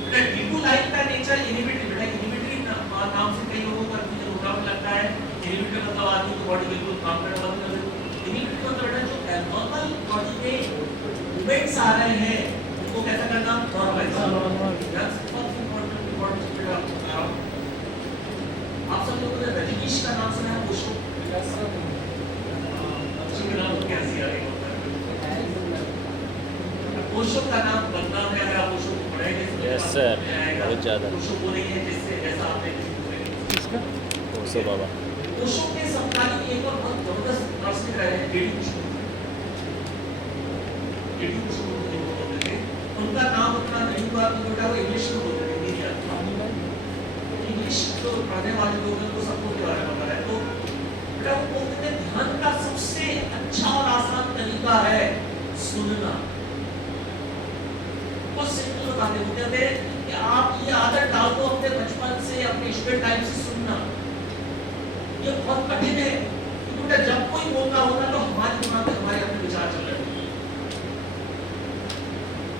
बेटा D2 लाइन का नेचर इनहिबिटरी, बेटा इनहिबिटरी नाम से कई लोगों को कंफ्यूजन लगता है। इनहिबिटर मतलब आदमी की बॉडी बिल्कुल काम करने बंद कर देती है। इनहिबिटर मतलब बेटा जो एब्नॉर्मल बॉडी में मूवमेंट्स आ रहे हैं उनको कैसा करना, नॉर्मलाइज। दैट्स बहुत इंपॉर्टेंट बेटा। आप सब लोगों ने रजनीश का नाम सुना है, ओशो? उसके नाम तो कैसे आ रही है, ओशो का नाम बदनाम है। अगर आप ओशो को पढ़ेंगे तो यस सर, बहुत ज़्यादा। ओशो वो नहीं है जिससे जैसा आपने किसका? ओशो बाबा। ओशो के समकालीन एक और बहुत जबरदस्त दार्शनिक रहे हैं, जेडी ओशो। जेडी ओशो को बोलते थे, उनका नाम उतना नहीं हुआ तो बेटा वो इंग्लिश में बोलते थे, हिंदी नहीं आता। इंग्लिश तो पढ़ने वाले लोग हैं उनको सबको के बारे में पता है। तो बेटा वो बोलते थे ध्यान का सबसे अच्छा और आसान तरीका है सुनना। बहुत सिंपल बातें होते थे कि आप ये आदत डाल दो अपने बचपन से, अपने स्टूडेंट टाइम से सुनना। ये बहुत कठिन है क्योंकि बेटा जब कोई बोलता होगा तो हमारे दिमाग में हमारे अपने विचार चल रहे होंगे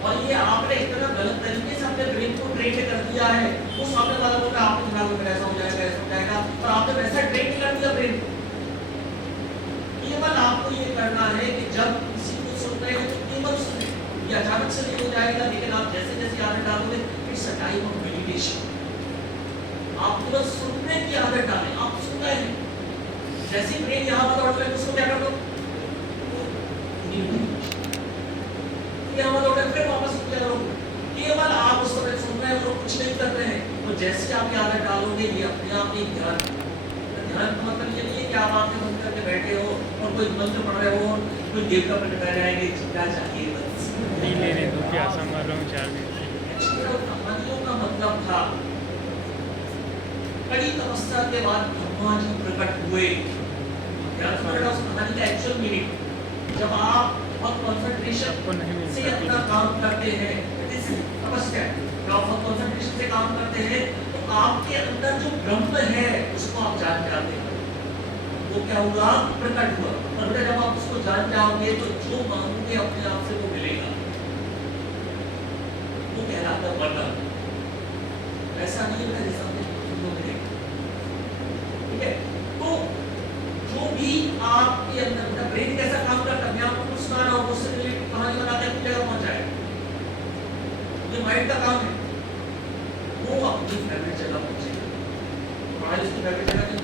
और ये आपने इतना गलत तरीके से अपने ब्रेन को ट्रेन कर दिया है। वो सामने वाला बोलता है आपके दिमाग में ऐसा हो जाएगा, ऐसा हो जाएगा, और आपने वैसा ट्रेन कर दिया ब्रेन। केवल आपको ये करना है कि जब किसी को सुन रहे हैं तो केवल सुने। ये अचानक से नहीं हो जाएगा, लेकिन आप जैसे जैसे आदत डालोगे, it's a time of meditation. आप केवल सुनने की आदत डालें, आप सुन रहे हैं, जैसे ब्रेन यहाँ पर दौड़ रहा है उसको क्या कर दो, यहाँ पर दौड़ रहा है फिर वापस क्या करो। केवल आप उस समय सुन रहे हैं और कुछ नहीं कर रहे हैं। तो जैसे आप ये आदत डालोगे ये अपने आप ही ध्यान का मतलब ये नहीं है कि आप आंखें बंद करके बैठे हो और कोई मंत्र पढ़ रहे हो, कोई देवता पर बैठ जाएंगे, क्या चाहिए बस नहीं ले रहे तो क्या संभाल रहा हूँ 4 दिन से। कहानियों का मतलब था कड़ी तपस्या के बाद भगवान जी प्रकट हुए। ध्यान से उस कहानी का एक्चुअल मीनिंग, जब आप बहुत कंसंट्रेशन से अपना काम करते हैं, तपस्या आप बहुत कंसंट्रेशन से काम करते हैं तो आपके अंदर जो ब्रह्म है उसको आप जान जाते हैं। वो क्या हुआ, प्रकट हुआ। और जब आप उसको जान जाओगे तो जो मांगोगे अपने आप से वो मिलेगा। वो कहलाता है वरदान। ऐसा नहीं है जैसा आपको मिलेगा, ठीक है। तो जो भी आपके अंदर ब्रेन कैसा काम करता है, मैं आपको कुछ सुना रहा हूँ, उससे रिलेटेड कहानी बनाते हैं, कुछ जगह पहुंचाएगा। ये माइंड का काम है, वो अपनी फेवरेट जगह पहुंचेगा। हमारी उसकी फेवरेट जगह नहीं,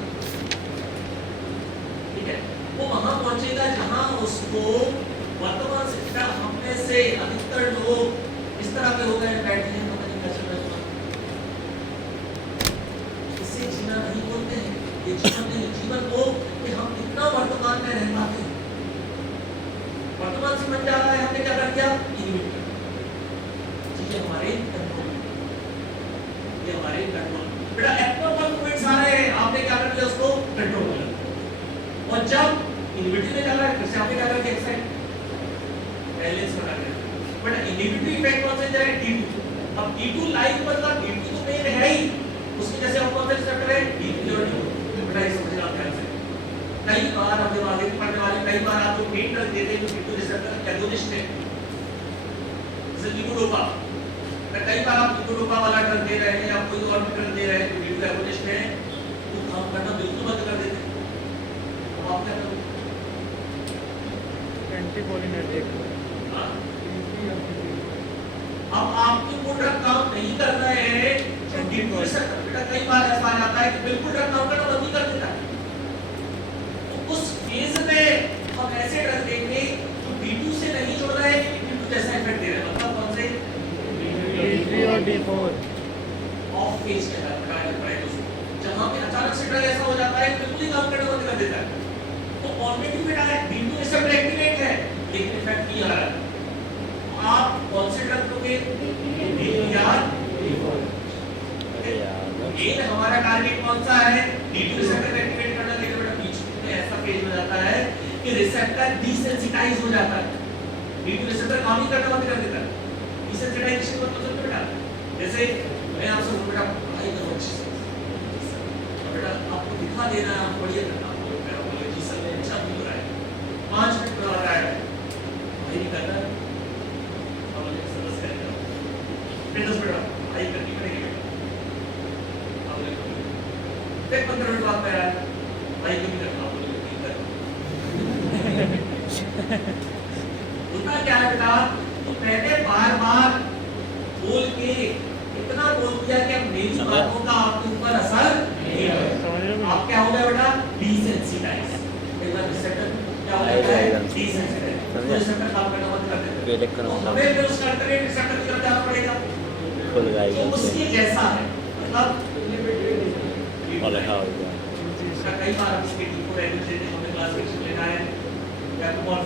ठीक है। वो वहां पहुंचेगा जहां उसको वर्तमान से हम में से अधिकतर लोग इस तरह के हो गए बैठे हैं, पता नहीं क्या चल रहा है। इसे जीना नहीं बोलते हैं, ये जीवन नहीं। जीवन वो कि हम कितना वर्तमान में रह पाते हैं। वर्तमान से बन जा रहा है, हमने क्या कर दिया, इनहिबिट चीजें हमारे कंट्रोल में, ये हमारे कंट्रोल। बेटा एब्नॉर्मल मूवमेंट्स आ रहे हैं, आपने क्या कर दिया, उसको कंट्रोल कर लिया। और जब इनहिबिटरी में चल रहा है, फिर से आपने क्या कर दिया, एक्साइट बैलेंस बना दिया। बेटा इनहिबिटरी इफेक्ट कौन से जाए, D2। अब D2 लाइन मतलब D2 तो मेन है ही, उसकी जैसे हम कौन से रिसेप्टर है, D3 और D4। बेटा ये समझना ध्यान से। कई बार हमने आगे पढ़ने वाले कई बार आपको मेन ड्रग देते हैं जो D2 रिसेप्टर एगोनिस्ट है, जैसे लीवोडोपा। कई बार आप लीवोडोपा वाला ड्रग दे रहे हैं या कोई और ड्रग दे रहे हैं जो D2 एगोनिस्ट है, तो काम करना बिल्कुल बंद कर देते हैं। अब आप क्या करोगे, एंटीकोलिनर्जिक। हाँ? अब आपके वो ड्रग काम नहीं कर रहे हैं, D2 रिसेप्टर। बेटा कई बार ऐसा आ जाता है कि बिल्कुल ड्रग काम करना बंद ही कर देता है। तो उस फेज में हम ऐसे ड्रग देंगे जो D2 से नहीं जुड़ रहे हैं, D2 जैसा इफेक्ट दे रहे हैं। मतलब कौन से, D3 और D4 ऑफ फेज के जहां पे अचानक से ड्रग ऐसा हो जाता है बिल्कुल ही काम करना बंद कर देता है। तो ऑलरेडी बेटा है D2 रिसेप्टर एक्टिवेट है, लेकिन इफेक्ट नहीं आ रहा है। आप कौन से ड्रग लोगे, D4। हमारा टारगेट कौन सा है, D2 रिसेप्टर एक्टिवेट करना, लेकिन बेटा फेज हो जाता है कि रिसेप्टर डिसेंसिटाइज हो जाता है, B2 रिसेप्टर काम ही करना बंद कर देता है। डिसेंसिटाइजेशन मतलब समझो बेटा, जैसे मैं आपसे बोलूं बेटा पढ़ाई करो अच्छे से, बेटा आपको दिखा देना है, आप पढ़िए करना, मैं बोले जी सर अच्छा भी हो रहा है, 5 मिनट पढ़ा रहा है, पढ़ाई नहीं करना है, और समझ करेगा, फिर 10 मिनट पढ़ाई करनी पड़ेगी बेटा, आप बोले फिर 15 मिनट बाद में आया पढ़ाई क्यों नहीं करना, आप बोले नहीं करना। होता क्या है बेटा, तो मैंने बार-बार बोल के इतना बोल दिया कि अब मेरी बातों का आपके ऊपर असर नहीं होगा। आप क्या हो गया बेटा, डिसेंसिटाइज। एक बार रिसेप्टर क्या हो जाता है, डिसेंसिटाइज, तो रिसेप्टर काम करना बंद कर देता है। तो हमें फिर उस अल्टरनेट रिसेप्टर की तरफ जाना पड़ेगा, खुल गया तो उसके जैसा है, मतलब कई बार हम इसके टी को रेगुलेट हमें क्लासिफिकेशन लेना है या तो और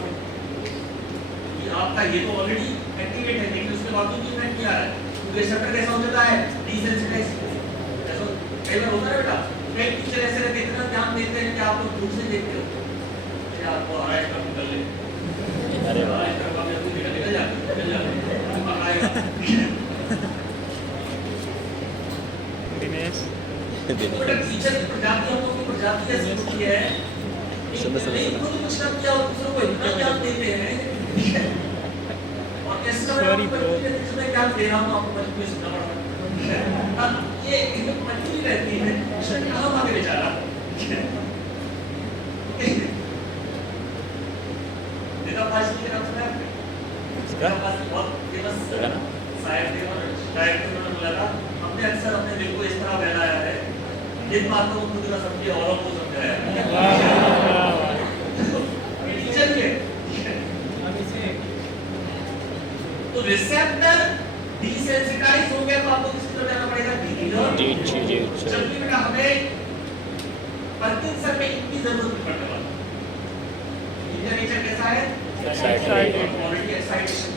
ये आपका ये तो ऑलरेडी एक्टिवेट है, लेकिन उसके बाद भी इवेंट क्या है, तो रिसेप्टर कैसा हो जाता है, डिसेंसिटाइज। ऐसा कई बार होता है बेटा, कई टीचर ऐसे रहते हैं, इतना ध्यान देते हैं कि आप लोग दूर से देखते हो, ये आपको आराइज का निकल ले, अरे वाह, आराइज का काम जल्दी निकल जा आएगा। दिनेश बेटा टीचर की प्रजाति हम लोग की प्रजाति ऐसी होती है, सुनो, सुनो, सुनो। खुद कुछ ना किया और दूसरों को इतना ज्ञान देते हैं, और इस समय Sorry, आपको bro. मैं ज्ञान दे रहा हूँ, आपको मजबूरी सुनना पड़ रहा है। ये एक मजबूरी रहती है, इसमें कहाँ भागे बेचारा। नेता फाजिल के नाम सुना है आपने? नेता फाजिल बहुत फेमस शायर थे और शायर थे, उन्होंने बोला था, हमने अक्सर अपने दिल को इस तरह बहलाया है, जिन बातों को खुद ना समझे औरों को समझाया है। टीचर भी है। तो रिसेप्टर डिसेंसिटाइज हो गया, तो आपको किस तरफ जाना पड़ेगा, जब भी बेटा हमें पार्किंसन में इनकी जरूरत नहीं पड़ने वाली। इनका नेचर कैसा है, ऑलरेडी एक्साइटेशन,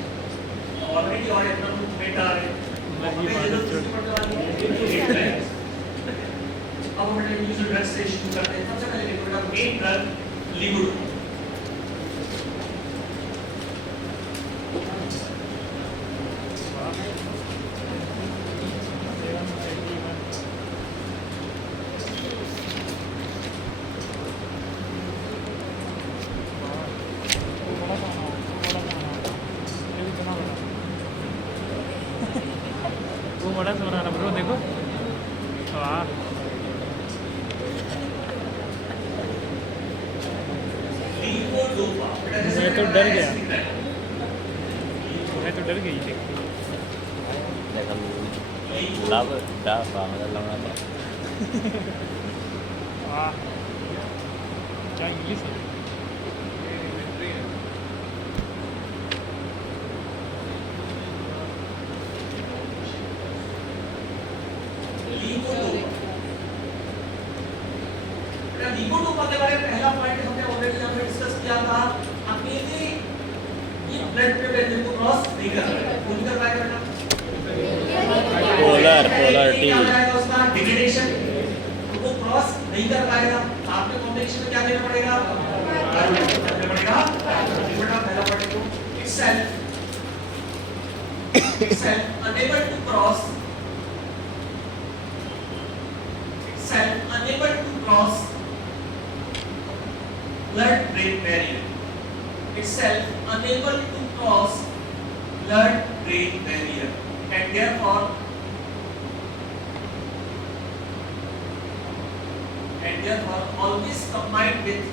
ऑलरेडी और इतना मूवमेंट आ रहे हैं, हमें जरूरत नहीं पड़ने वाली है। अब हम यूजुअल ड्रग से शुरू करते हैं। सबसे पहले देखो बेटा, मेन ड्रग लिगुडो। वो बड़ा सा बनाना ब्रो, देखो वाह, लिगुडोपा बेटा जैसे मैं तो डर गया, मैं तो डर गई थी। वाह क्या इंग्लिश है। लिगुडोपा के बारे में पहला पॉइंट हमने ऑलरेडी यहाँ पे डिस्कस किया था, अकेले ये ब्लड में वैल्यू को क्रॉस नहीं कर पाएगा, कौन कर पाएगा बेटा, पोलर टी, क्या हो जाएगा उसका डिग्रेडेशन, तो वो क्रॉस नहीं कर पाएगा। आपके कॉम्बिनेशन में क्या देना पड़ेगा, देना पड़ेगा। बेटा पहला पॉइंट देखो, itself unable to cross, itself unable to cross blood-brain barrier, itself unable to cross blood-brain barrier, and therefore always combined with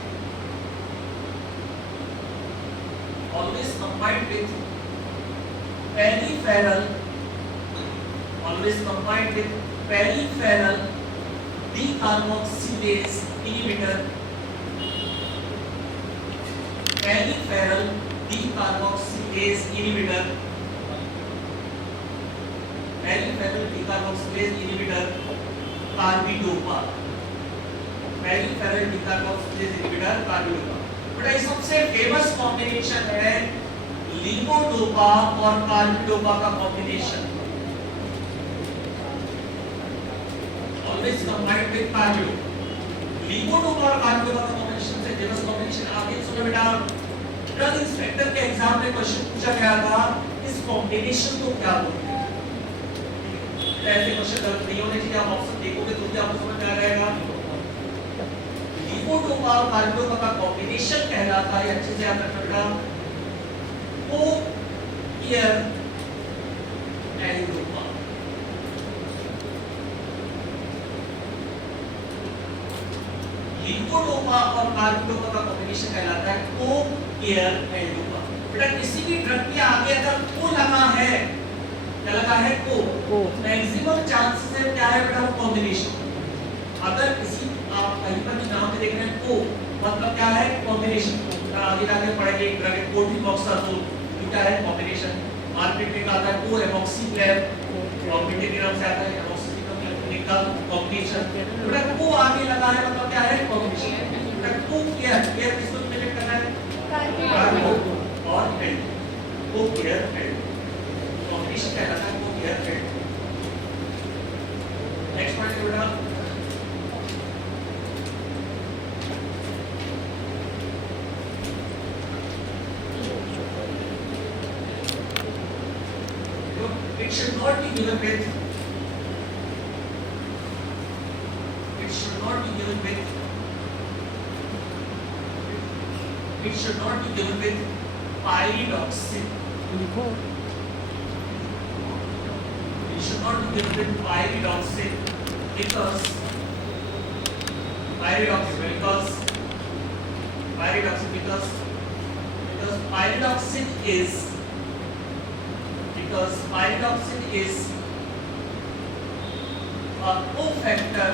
peripheral decarboxylase inhibitor, peripheral decarboxylase inhibitor, carbidopa, peripheral decarboxylase inhibitor carbidopa। बेटा ये सबसे फेमस कॉम्बिनेशन है लीवोडोपा और कार्बिडोपा का combination, always combined with carbidopa. Levodopa और कार्बिडोपा का कॉम्बिनेशन से रिवर्स कॉम्बिनेशन। आगे सुनो बेटा, ड्रग इंस्पेक्टर के एग्जाम में क्वेश्चन पूछा गया था इस कॉम्बिनेशन को क्या बोलते हैं। ऐसे क्वेश्चन गलत नहीं होने चाहिए, आप ऑप्शन देखोगे तो क्या आपको समझ में आ जाएगा। लिपोडोपा और कार्बिडोपा का कॉम्बिनेशन कहलाता है, अच्छे से याद रखना बेटा, को-ईयर एंडोपा। लिपोडोपा और कार्बिडोपा का कॉम्बिनेशन कहलाता है को-ईयर एंडोपा। बेटा किसी भी ड्रग के आगे अगर को लगा है, क्या लगा है को, मैक्सिमम चांसेस है क्या है बेटा, वो कॉम्बिनेशन। अगर किसी आप कहीं पर भी नाम में देख रहे हैं को, मतलब क्या है, कॉम्बिनेशन। आगे जाके पढ़ेंगे ड्रग कोटिंग बॉक्स का तो क्या है, कॉम्बिनेशन। मार्केट में आता है को एमॉक्सीक्लेव, कॉम्बिनेटिव नाम से आता है एमॉक्सीक्लेव का कॉम्बिनेशन। बेटा को आगे लगा है मतलब क्या है, कॉम्बिनेशन। बेटा को केयर, केयर किसको रिलेट करना है, कार्बो और एंड, को केयर एंड कॉम्बिनेशन कहलाता है को केयर एंड। नेक्स्ट पॉइंट बेटा, it should not be given with, it should not be given with, it should not be given with pyridoxine. लिखो It should not be given with pyridoxine because pyridoxine is a cofactor.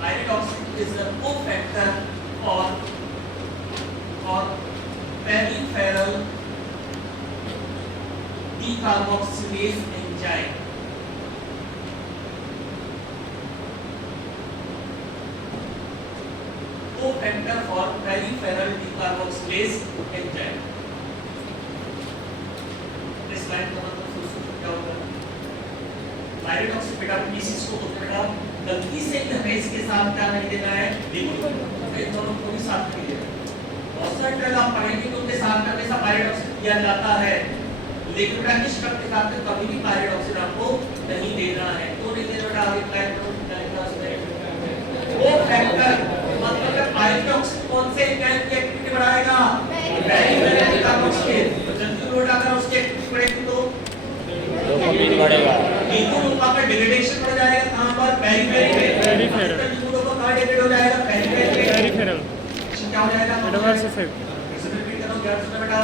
Pyridoxine is a cofactor for peripheral decarboxylase enzyme. Co-factor for peripheral decarboxylase enzyme. इस लाइन का मतलब सोचो क्या होगा। पायरिडॉक्सिन बेटा पीसीस को बेटा गलती से भी हमें इसके साथ क्या नहीं देना है, लिपोड दोनों को भी साथ नहीं देना। बहुत सारे ड्रग आप पढ़ेंगे तो उनके साथ में हमेशा पायरिडॉक्सिन दिया जाता है, लेकिन बेटा किस ड्रग के साथ में कभी भी पायरिडॉक्सिन आपको नहीं देना है। तो नहीं देना बेटा, आगे लाइन वो फैक्टर मतलब है पायरिडॉक्सिन कौन से एंजाइम की एक्टिविटी बढ़ाएगा, पेरिफेरल डिकार्बोक्सिलेज। तो जल्दी लोड अगर उसकी एक्टिविटी बढ़ेगी तो डोपामिन बढ़ेगा, लिपोडोपा का डिग्रेडेशन बढ़ जाएगा, कहां पर, पेरिफेरल। लिपोडोपा कहां डिग्रेड हो जाएगा, पेरिफेरल। क्या हो जाएगा, एडवर्स इफेक्ट। रिपीट करो ध्यान से बेटा,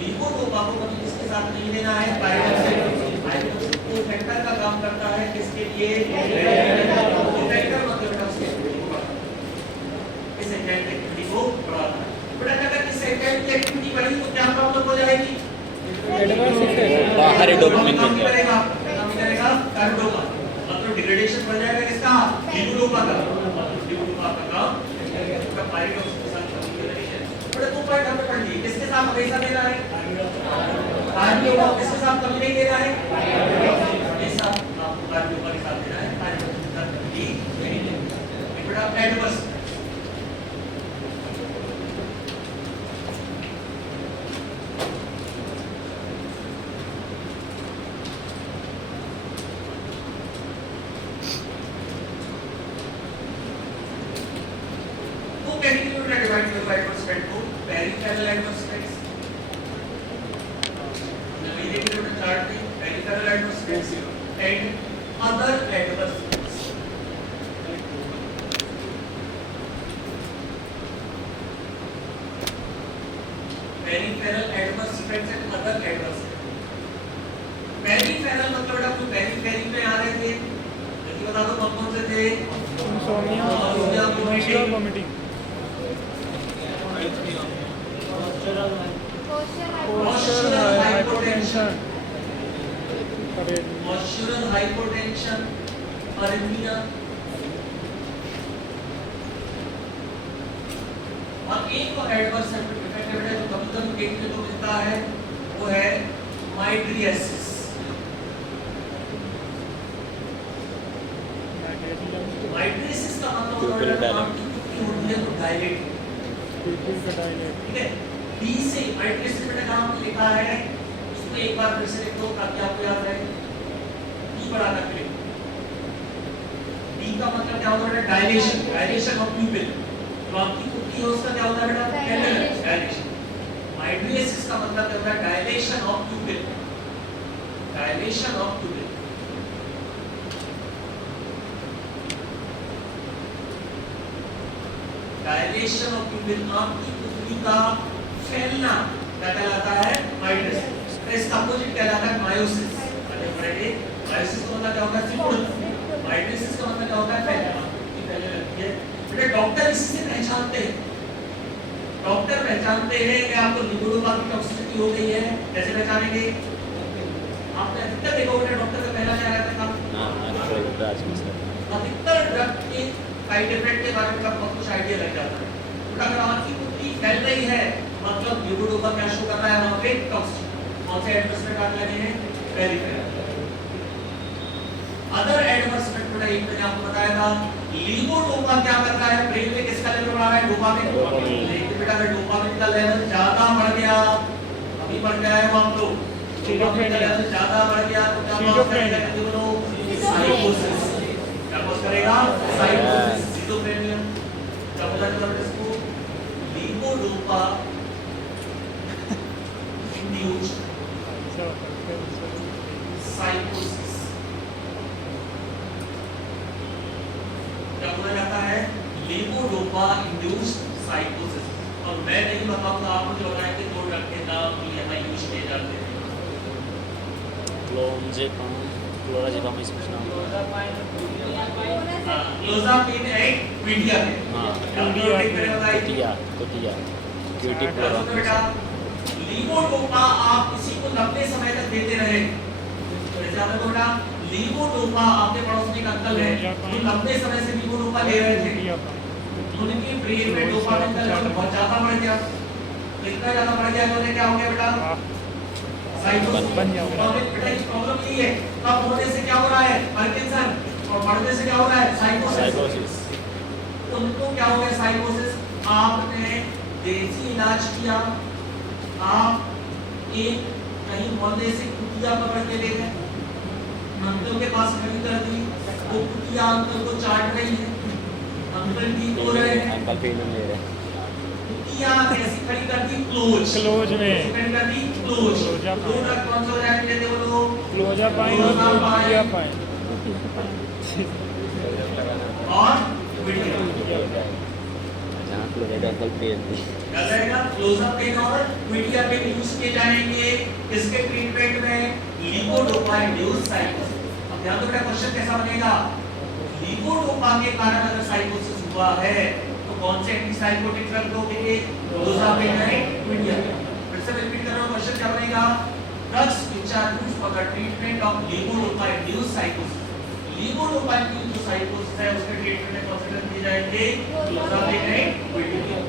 लिपोडोपा को कभी किसके साथ नहीं लेना है, पायरिडॉक्सिन। पायरिडॉक्सिन को फैक्टर का काम करता है किसके लिए, फैक्टर मतलब बेटा उसके इस एंजाइम की एक्टिविटी को बढ़ाता है। बेटा अगर इस एंजाइम की एक्टिविटी बढ़ी तो क्या प्रॉब्लम हो जाएगी, एडवर्स इफेक्ट। बाहरी डोपामिन काम मिल करेगा, काम करेगा कार्बोडोपा, मतलब डिग्रेडेशन बढ़ जाएगा किसका, लिपोडोपा का। लिपोडोपा का काम का पायरिडॉक्सिन के साथ कॉम्बिनेशन। बड़े दो पॉइंट हमने पढ़ लिए, किसके साथ हमेशा देना है, कार्बोडोपा, किसके साथ कभी नहीं देना है, हमेशा आपको कार्बोडोपा के साथ देना है, पायरिडॉक्सिन के साथ कभी नहीं देना है। बेटा adverse peripheral adverse effects. Now we take the third thing, peripheral adverse effects and other adverse effects. Peripheral adverse effects and other adverse effects. Peripheral मतलब बेटा कोई पेरीफेरी में आ रहे थे, जल्दी बता दो कौन से थे, इंसोम्निया, वोमिटिंग, Postural hypotension, अरे postural hypotension, arrhythmia। और एक और एडवर्स इफेक्ट बेटा जो कभी-कभी देखने को मिलता है वो है माइट्रियसिस। माइट्रियसिस डायलेट, पीपल का डायलेट। ठीक है। डी से अल्ट्रेशन में नाम लिखा है, इसको एक बार फिर से लिख दो ताकि आपको याद रहे। डी बड़ा करके लिखो। डी का मतलब क्या होता है? Dilation, dilation of प्यूपिल। तो आपकी कुत्ती है उसका क्या होता है बेटा? डायलेशन। माइड्रियसिस का मतलब क्या होता है? Dilation of प्यूपिल, dilation of प्यूपिल। Dilation of प्यूपिल, आपकी पुतली का फैलना क्या कहलाता है? माइड्रियसिस। तो इसका अपोजिट कहलाता है मायोसिस। मायोसिस का मतलब क्या होता है? सिकुड़ना। माइड्रियसिस का मतलब क्या होता है? फैलना, ये फैलने लगती है। बेटा डॉक्टर इसी से पहचानते हैं, डॉक्टर पहचानते हैं कि आपको लिबिडो की टॉक्सिसिटी हो गई है। कैसे पहचानेंगे? आपने अधिकतर देखा होगा डॉक्टर का पहला क्या रहता था? अधिकतर ड्रग के साइड इफेक्ट के बारे में बहुत कुछ आइडिया लग जाता है। तो अगर आपकी कुत्ती फैल रही है मतलब लिबिडो का क्या शो कर रहा है वहां पे? टॉक्सिसिटी। कौन से एडवर्स इफेक्ट आने लगे हैं? पहली पहला। अदर एडवर्स इफेक्ट बेटा एक मैंने आपको बताया था, लीवोडोपा क्या करता है? ब्रेन में किसका लेवल बढ़ा रहा है? डोपामिन। लेकिन बेटा अगर डोपामिन का लेवल ज्यादा बढ़ गया, अभी बढ़ गया है वो आप लोग, डोपामिन का लेवल ज्यादा बढ़ गया तो क्या कॉज करेगा? साइकोसिस। क्या कॉज करेगा? साइकोसिस, स्किज़ोफ्रेनिया। क्या बोला जाता है इसको? Levodopa induced साइकोसिस। क्या बोला जाता है? Levodopa induced साइकोसिस। और मैं नहीं बताऊंगा, आप मुझे बताएं कि दो ड्रग के नाम यहाँ यूज किए जाते हैं। क्लोराजेपाम इसमें नाम क्लोज़ापाइन एक मीडियम है। एंटीबायोटिक मैंने बताई। कुतिया क्यूटी बेटा लीवोडोपा आप किसी को लंबे समय तक देते रहे, जैसे आपने को बेटा लीवोडोपा, आपके पड़ोस में एक अंकल है जो लंबे समय से लीवोडोपा ले रहे थे, उनकी ब्रेन में डोपामिन का लेवल बहुत ज्यादा बढ़ गया। इतना ज्यादा बढ़ गया तो उन्हें क्या हो गया बेटा? साइकोसिस बन गया। बेटा ये प्रॉब्लम यही है, कम होने से क्या हो रहा है? पार्किंसन, और बढ़ने से क्या हो रहा है? साइकोसिस। उनको क्या हो गया? साइकोसिस। आपने देसी इलाज किया, आप एक कहीं मोहल्ले से कुतिया पकड़ के ले गए, अंकल के पास खड़ी कर दी, वो कुतिया अंकल को चाट रही है, अंकल ठीक हो रहे हैं, अंकल पेन ले रहे हैं। कुतिया ऐसी खड़ी कर दी क्लोज, क्लोज में खड़ी कर दी क्लोज। दो ड्रग कौन सा जाने देते वो लोग? क्लोज़ापाइन और क्लोज़ापाइन और विटिया। जहाँ क्लोराजेपाम पेन क्या रहेगा? क्लोज़ापाइन और विटिया पे यूज किए जाएंगे किसके ट्रीटमेंट में? लीवोडोपा इंड्यूस्ड साइकोसिस। अब ध्यान दो बेटा क्वेश्चन कैसा बनेगा? लीवोडोपा के कारण अगर साइकोसिस हुआ है तो कौन से एंटीसाइकोटिक ड्रग दोगे? क्लोज़ापाइन और विटिया। फिर से रिपीट कर रहा हूं, क्वेश्चन क्या बनेगा? Drugs which are used for the treatment of levodopa induced साइकोसिस। Levodopa induced जो साइकोसिस है उसके ट्रीटमेंट में कौन से ड्रग दिए जाएंगे? क्लोज़ापाइन और विटिया।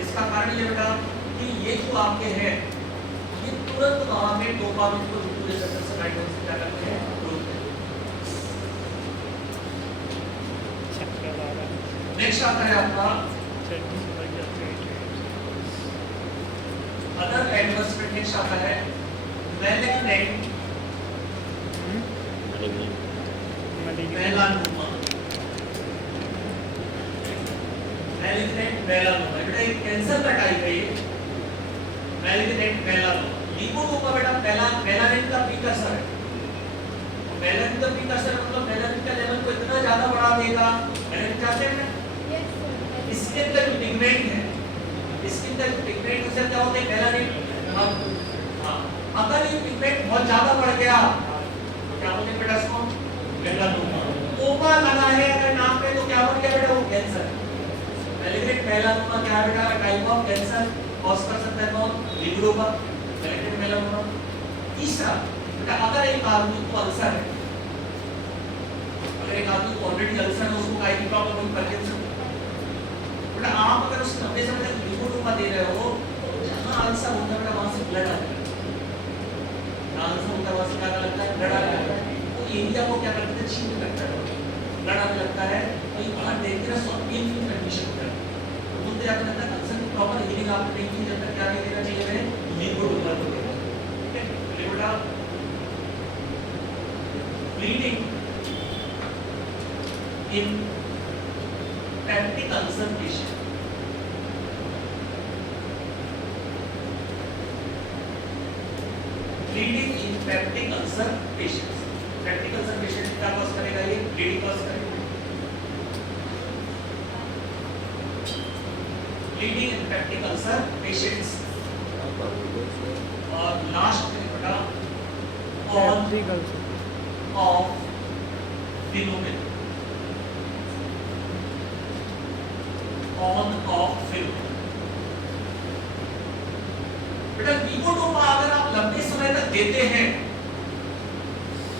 इसका कारण ये बेटा कि ये जो आपके हैं ये तुरंत वहां में डोपामिन को पूरे शरीर से नाइट्रोजन से क्या करते हैं? नेक्स्ट आता है आपका अदर एडवर्स इफेक्ट। नेक्स्ट आता है मैलिग्नेंट मेलानोमा। मैलिग्नेंट मेलानोमा बेटा एक कैंसर का टाइप है ये, मैलिग्नेंट मेलानोमा। लीवोडोपा बेटा मेलानिन का प्रीकर्सर है। मेलानिन का प्रीकर्सर मतलब मेलानिन का लेवल को इतना ज्यादा बढ़ा देगा, मेलानिन चाहते हैं इसके अंदर पिगमेंट है, इसके अंदर पिगमेंट से क्या होता है? मेलानिन। हाँ, अगर ये पिगमेंट बहुत ज्यादा बढ़ गया तो क्या बोलते हैं बेटा इसको? मेलानोमा। ओमा लगा है अगर नाम पे तो क्या बन गया बेटा? वो कैंसर। मैलिग्नेंट मेलानोमा क्या है बेटा? टाइप ऑफ कैंसर कॉज कर सकता है कौन? लीवोडोपा। Malignant melanoma. तीसरा बेटा अगर एक आदमी को अल्सर है, अगर एक आदमी को ऑलरेडी अल्सर है उसको काहे की प्रॉब्लम होगी पार्किंसन। बेटा आप अगर उस लंबे समय तक लिपोडोपा दे रहे हो तो जहां अल्सर होता है बेटा वहां से ब्लड आता है, जहां अल्सर होता है वहां से क्या लगता है ब्लड आता है, तो एरिया को क्या करते हैं छीन लगता है, ब्लड आने लगता है, तो ये बड़ा डेंजरस और पेनफुल कंडीशन होता है। तो मुझे क्या लगता है अल्सर की प्रॉपर हीलिंग आपने नहीं की जब तक क्या नहीं देना चाहिए हमें लिपोडोपा को देना, ठीक है। तो बेटा bleeding in peptic ulcer patient, bleeding in peptic ulcer patients, peptic ulcer patient क्या कॉज करेगा, ये bleeding कॉज करेगा, bleeding in peptic ulcer patients। और लास्ट में बेटा on of phenomenon, on of phenomenon। बेटा लिपोडोपा अगर आप लंबे समय तक देते हैं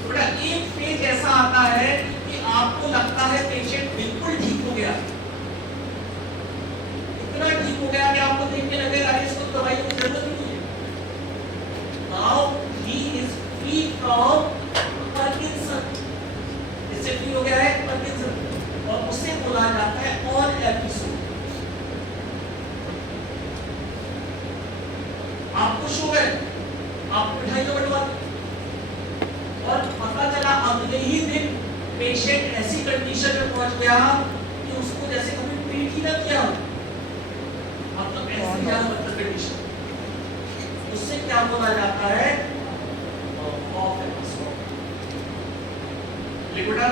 तो बेटा एक फेज ऐसा आता है कि आपको लगता है पेशेंट बिल्कुल ठीक हो गया, इतना ठीक हो गया कि आपको देखने लगेगा इसको दवाइयों की जरूरत ही नहीं है। Now he is free from Parkinson, इससे फ्री हो गया है पार्किंसन, और उसे बोला जाता है ऑन एपिसोड। आप खुश हो गए, आप मिठाई तो बंटवा और पता चला अगले ही दिन पेशेंट ऐसी कंडीशन में पहुंच गया कि उसको जैसे कभी ट्रीट ही ना किया हो, मतलब ऐसी क्या मतलब कंडीशन, उससे क्या बोला जाता है ऑफ एपिसोड। लिखोटा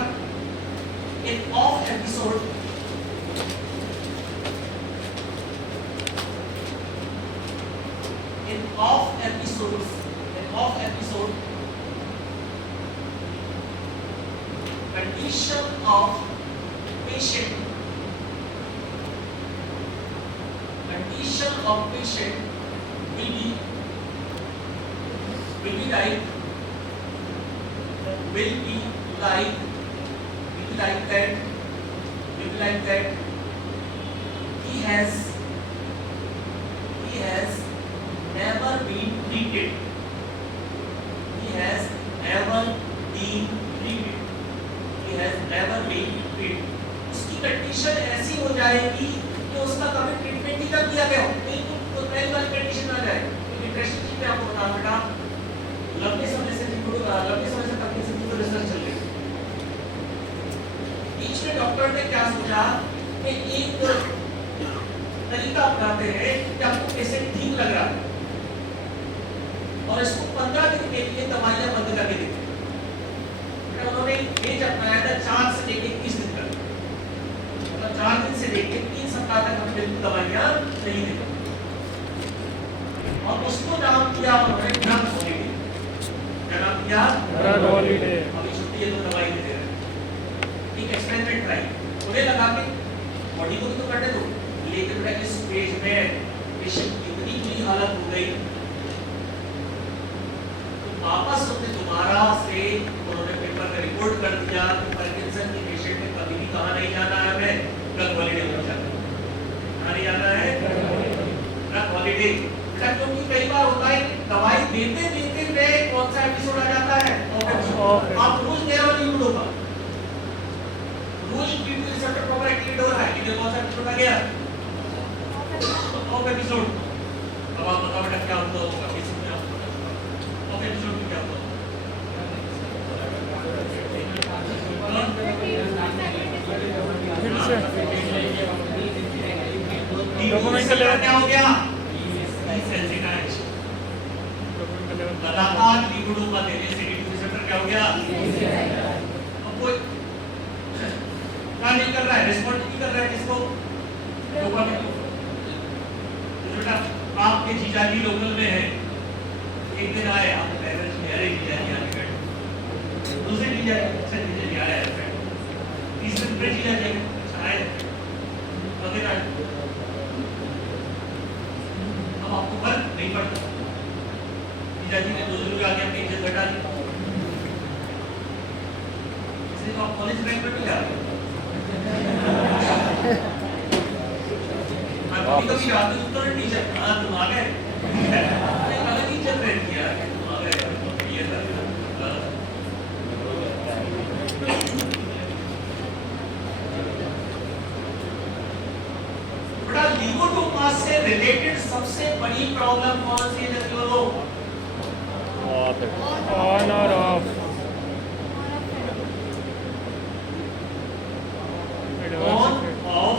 in off episode in off episode condition of patient will be like that he has never been treated, उसकी कंडीशन ऐसी हो जाएगी कि उसका कभी ट्रीटमेंट ही ना किया गया हो, बिल्कुल पहली वाली कंडीशन आ जाए। तो डिप्रेशन की मैं आपको बता बेटा लंबे समय से पार्किंसन की रिसर्च चल रही है। बीच में डॉक्टर ने क्या सोचा कि एक तरीका अपनाते हैं कि आपको पेशेंट ठीक लग रहा है और इसको 15 दिन के लिए दवाइयां बंद करके दी। उन्होंने एज अपनाया था 4 से लेकर 21 दिन तक, मतलब 4 दिन से लेकर 3 सप्ताह तक हम बिल्कुल दवाइयां नहीं देते, और उसको नाम दिया उन्होंने ड्रग हॉलीडे। क्या नाम दिया? Drug holiday. अभी छुट्टी है तो दवाई दे रहे हैं, एक एक्सपेरिमेंट ट्राई उन्हें लगा के बॉडी को भी तो करने दो, लेकिन बेटा इस स्टेज में पेशेंट की इतनी बुरी हालत हो गई वापस उसने दोबारा से उन्होंने पेपर में रिपोर्ट कर दिया कि पार्किंसन के पेशेंट ने कभी भी कहाँ नहीं जाना है, हमें ड्रग हॉलीडे हो जाना है। कहाँ नहीं जाना है? Drug holiday. क्योंकि कई बार होता है दवाई देते देते में कौन सा एपिसोड आ जाता है, आप रोज दे रहे हो लिपोडोपा, रोज ट्रीटमेंट रिसेप्टर प्रॉपर एक्टिवेट हो रहा है, लेकिन कौन सा एपिसोड आ गया? Of episode. अब आप बताओ बेटा क्या होता होगा इसमें, ऑफ एपिसोड में क्या होता डोपामाइन का लेवल क्या हो गया? लगातार लिपोडोपा देने से रिसेप्टर क्या हो गया? अब कोई क्या नहीं कर रहा है, रिस्पॉन्ड नहीं कर रहा है किसको? डोपामाइन को। बेटा आपके जीजाजी लोकल में है, एक दिन आए आपके पेरेंट्स में अरे जीजाजी आने बैठे, दूसरे जीजाजी अच्छा जीजाजी आया है, तीसरे दिन फिर जीजाजी आए, अगले आए, अब आपको फर्क नहीं पड़ता, जीजाजी ने दूसरे लोग आके अपनी इज्जत घटा दी, इसलिए आप कॉलेज रैंक में भी आ रहे हो। कभी आते हो तो टीचर हाँ तुम आ गए, अलग ही चल रही थी यार, तुम आ गए ये था। बड़ा लिगोटोमा से रिलेटेड सबसे बड़ी प्रॉब्लम कौन सी है लोगों? ऑन और ऑफ ऑन ऑफ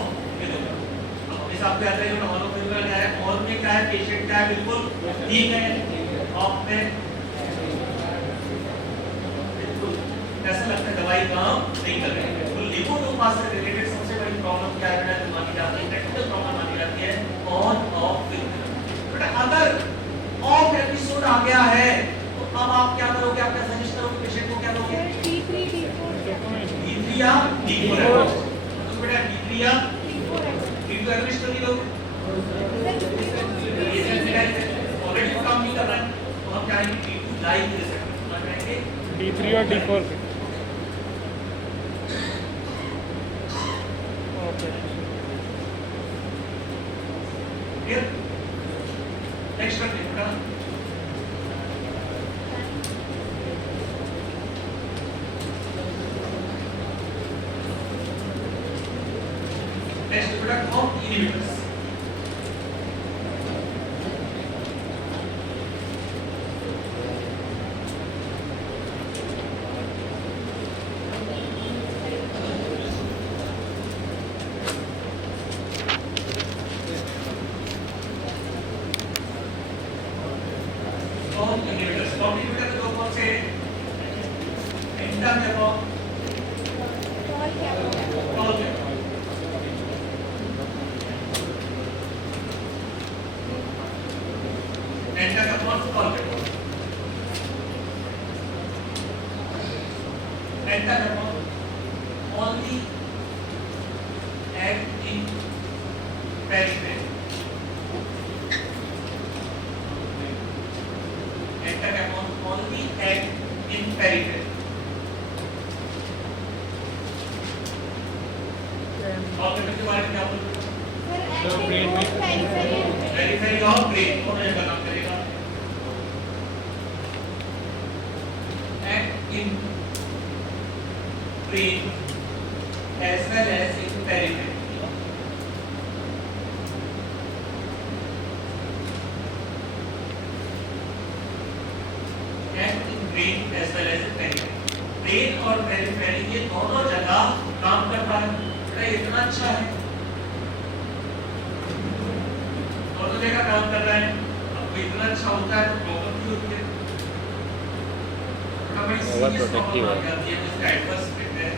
हिसाब से आता है जो ऑन फिल्म क्या है, ऑन में क्या है, पेशेंट क्या है बिल्कुल ठीक है, ऑफ में बिल्कुल ऐसा लगता है दवाई काम नहीं कर रही है। तो लिगोटोमा से रिलेटेड सबसे बड़ी प्रॉब्लम क्या है बेटा, जो मानी जाती है टेक्निकल प्रॉब्लम मानी जाती है ऑन ऑफ फिल्म। बेटा अगर ऑफ एपिसोड आ गया है तो अब आप क्या करोगे, आप क्या सजेस्ट करोगे पेशेंट को, क्या दोगे? D3 या D4 है तो बेटा D3 या D2 एडमिट कर लो। ऑलरेडी काम नहीं कर रहा है तो हम चाहेंगे D2 लाइव दे सकते हैं, हम चाहेंगे D3 और D4 ओके। क्लियर? नेक्स्ट करते हैं बेटा। Next product of inhibitors. Of inhibitors. Of inhibitor तो कौन से? Endocannabinol, Tolcapone. Endocannabinol, Tolcapone. Endocannabinol only act in periphery. Endocannabinol only act in periphery. Tolcapone के बारे में क्या बोलोगे? पेरिफेरी और ब्रेन दोनों जगह काम करेगा। Act in brain as well as in periphery. Act in brain as well as in periphery. Brain और पेरिफेरी ये दोनों जगह काम कर रहा है। बेटा इतना अच्छा है, दोनों जगह काम कर रहा है। अब इतना अच्छा होता है तो प्रॉब्लम भी होती है। Overprotective है। इसका एडवर्स इफेक्ट है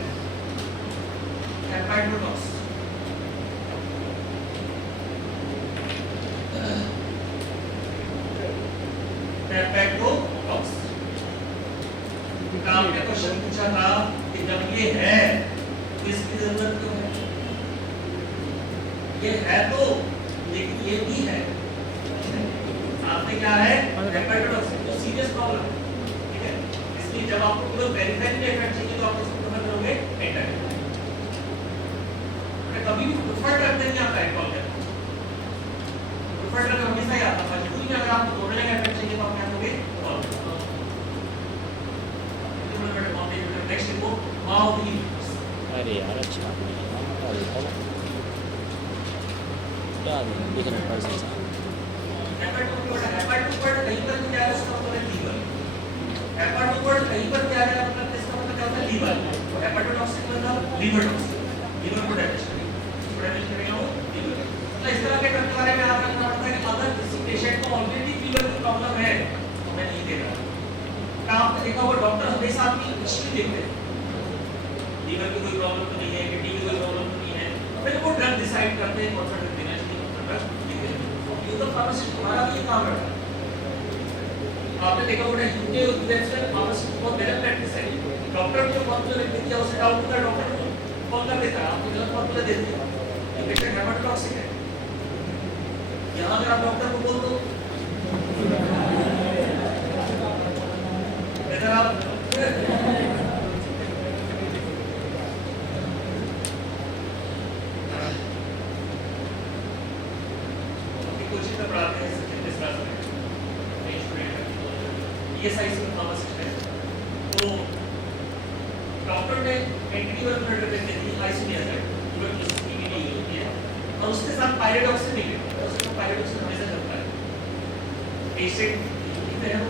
हेपेटोटॉक्स। हेपेटोटॉक्स काम का क्वेश्चन पूछा था कि जब ये है तो इसकी जरूरत क्यों है? ये है तो लेकिन ये भी है, आपने क्या है हेपेटोटॉक्स तो सीरियस प्रॉब्लम है, ठीक है। इसलिए जब आपको पूरा पेरिफेरी में इफेक्ट चाहिए तो आप इसको क्या करोगे? एंटर कभी भी प्रिफर्ड रख देंगे आप एल्कोहल का, प्रिफर्ड रख हमेशा ही आता है। मजबूरी में अगर आपको दोनों जगह इफेक्ट चाहिए तो आप क्या करोगे? नेक्स्ट इनको माउथ इन्हिबिटर्स। अरे यार अच्छा क्या देखना पड़ सकता है। हेपेटोटॉक्स कहीं पर भी आ जाए उसका मतलब है लीवर। हेपेटोटॉक्स कहीं पर भी आ जाए मतलब इसका मतलब क्या होता है? लीवर। तो हेपेटोटॉक्सिक मतलब लीवर टॉक्सिक, लीवर को डैमेज करेगा वो लीवर। तो इस तरह के ड्रग के बारे में आप रखना पड़ता है कि अगर किसी पेशेंट को ऑलरेडी लीवर की प्रॉब्लम है तो मैं नहीं दे रहा। आपने देखा होगा डॉक्टर हमेशा आपकी हिस्ट्री देखते हैं, लीवर की कोई प्रॉब्लम तो नहीं है, किडनी की कोई प्रॉब्लम तो नहीं है, फिर वो ड्रग डिसाइड करते हैं कौन सा ड्रग देना चाहिए, कौन सा ड्रग नहीं देना। ये तो फार्मासिस्ट हमारा भी ये काम है। आपने देखा होगा यूके यूएस में फार्मासिस्ट बहुत गलत प्रैक्टिस है। डॉक्टर जो फॉर्मूला लिख दिया उसे डाउट होता है, डॉक्टर को कॉल कर देता है, आपको गलत फॉर्मूला दे दिया, ये पेशेंट हेपेटोटॉक्सिक है। यहाँ अगर आप डॉक्टर को बोल दो ESI से फार्मासिस्ट है, तो डॉक्टर ने एंटीट्यूबरकुलर ड्रग दे दी आइसोनियाज़िड, ट्यूबरकुलोसिस की ईडी होती है, और उसके साथ पायरिडॉक्सिन नहीं लेते, तो उसको पायरिडॉक्सिन हमेशा चलता है। पेशेंट है वो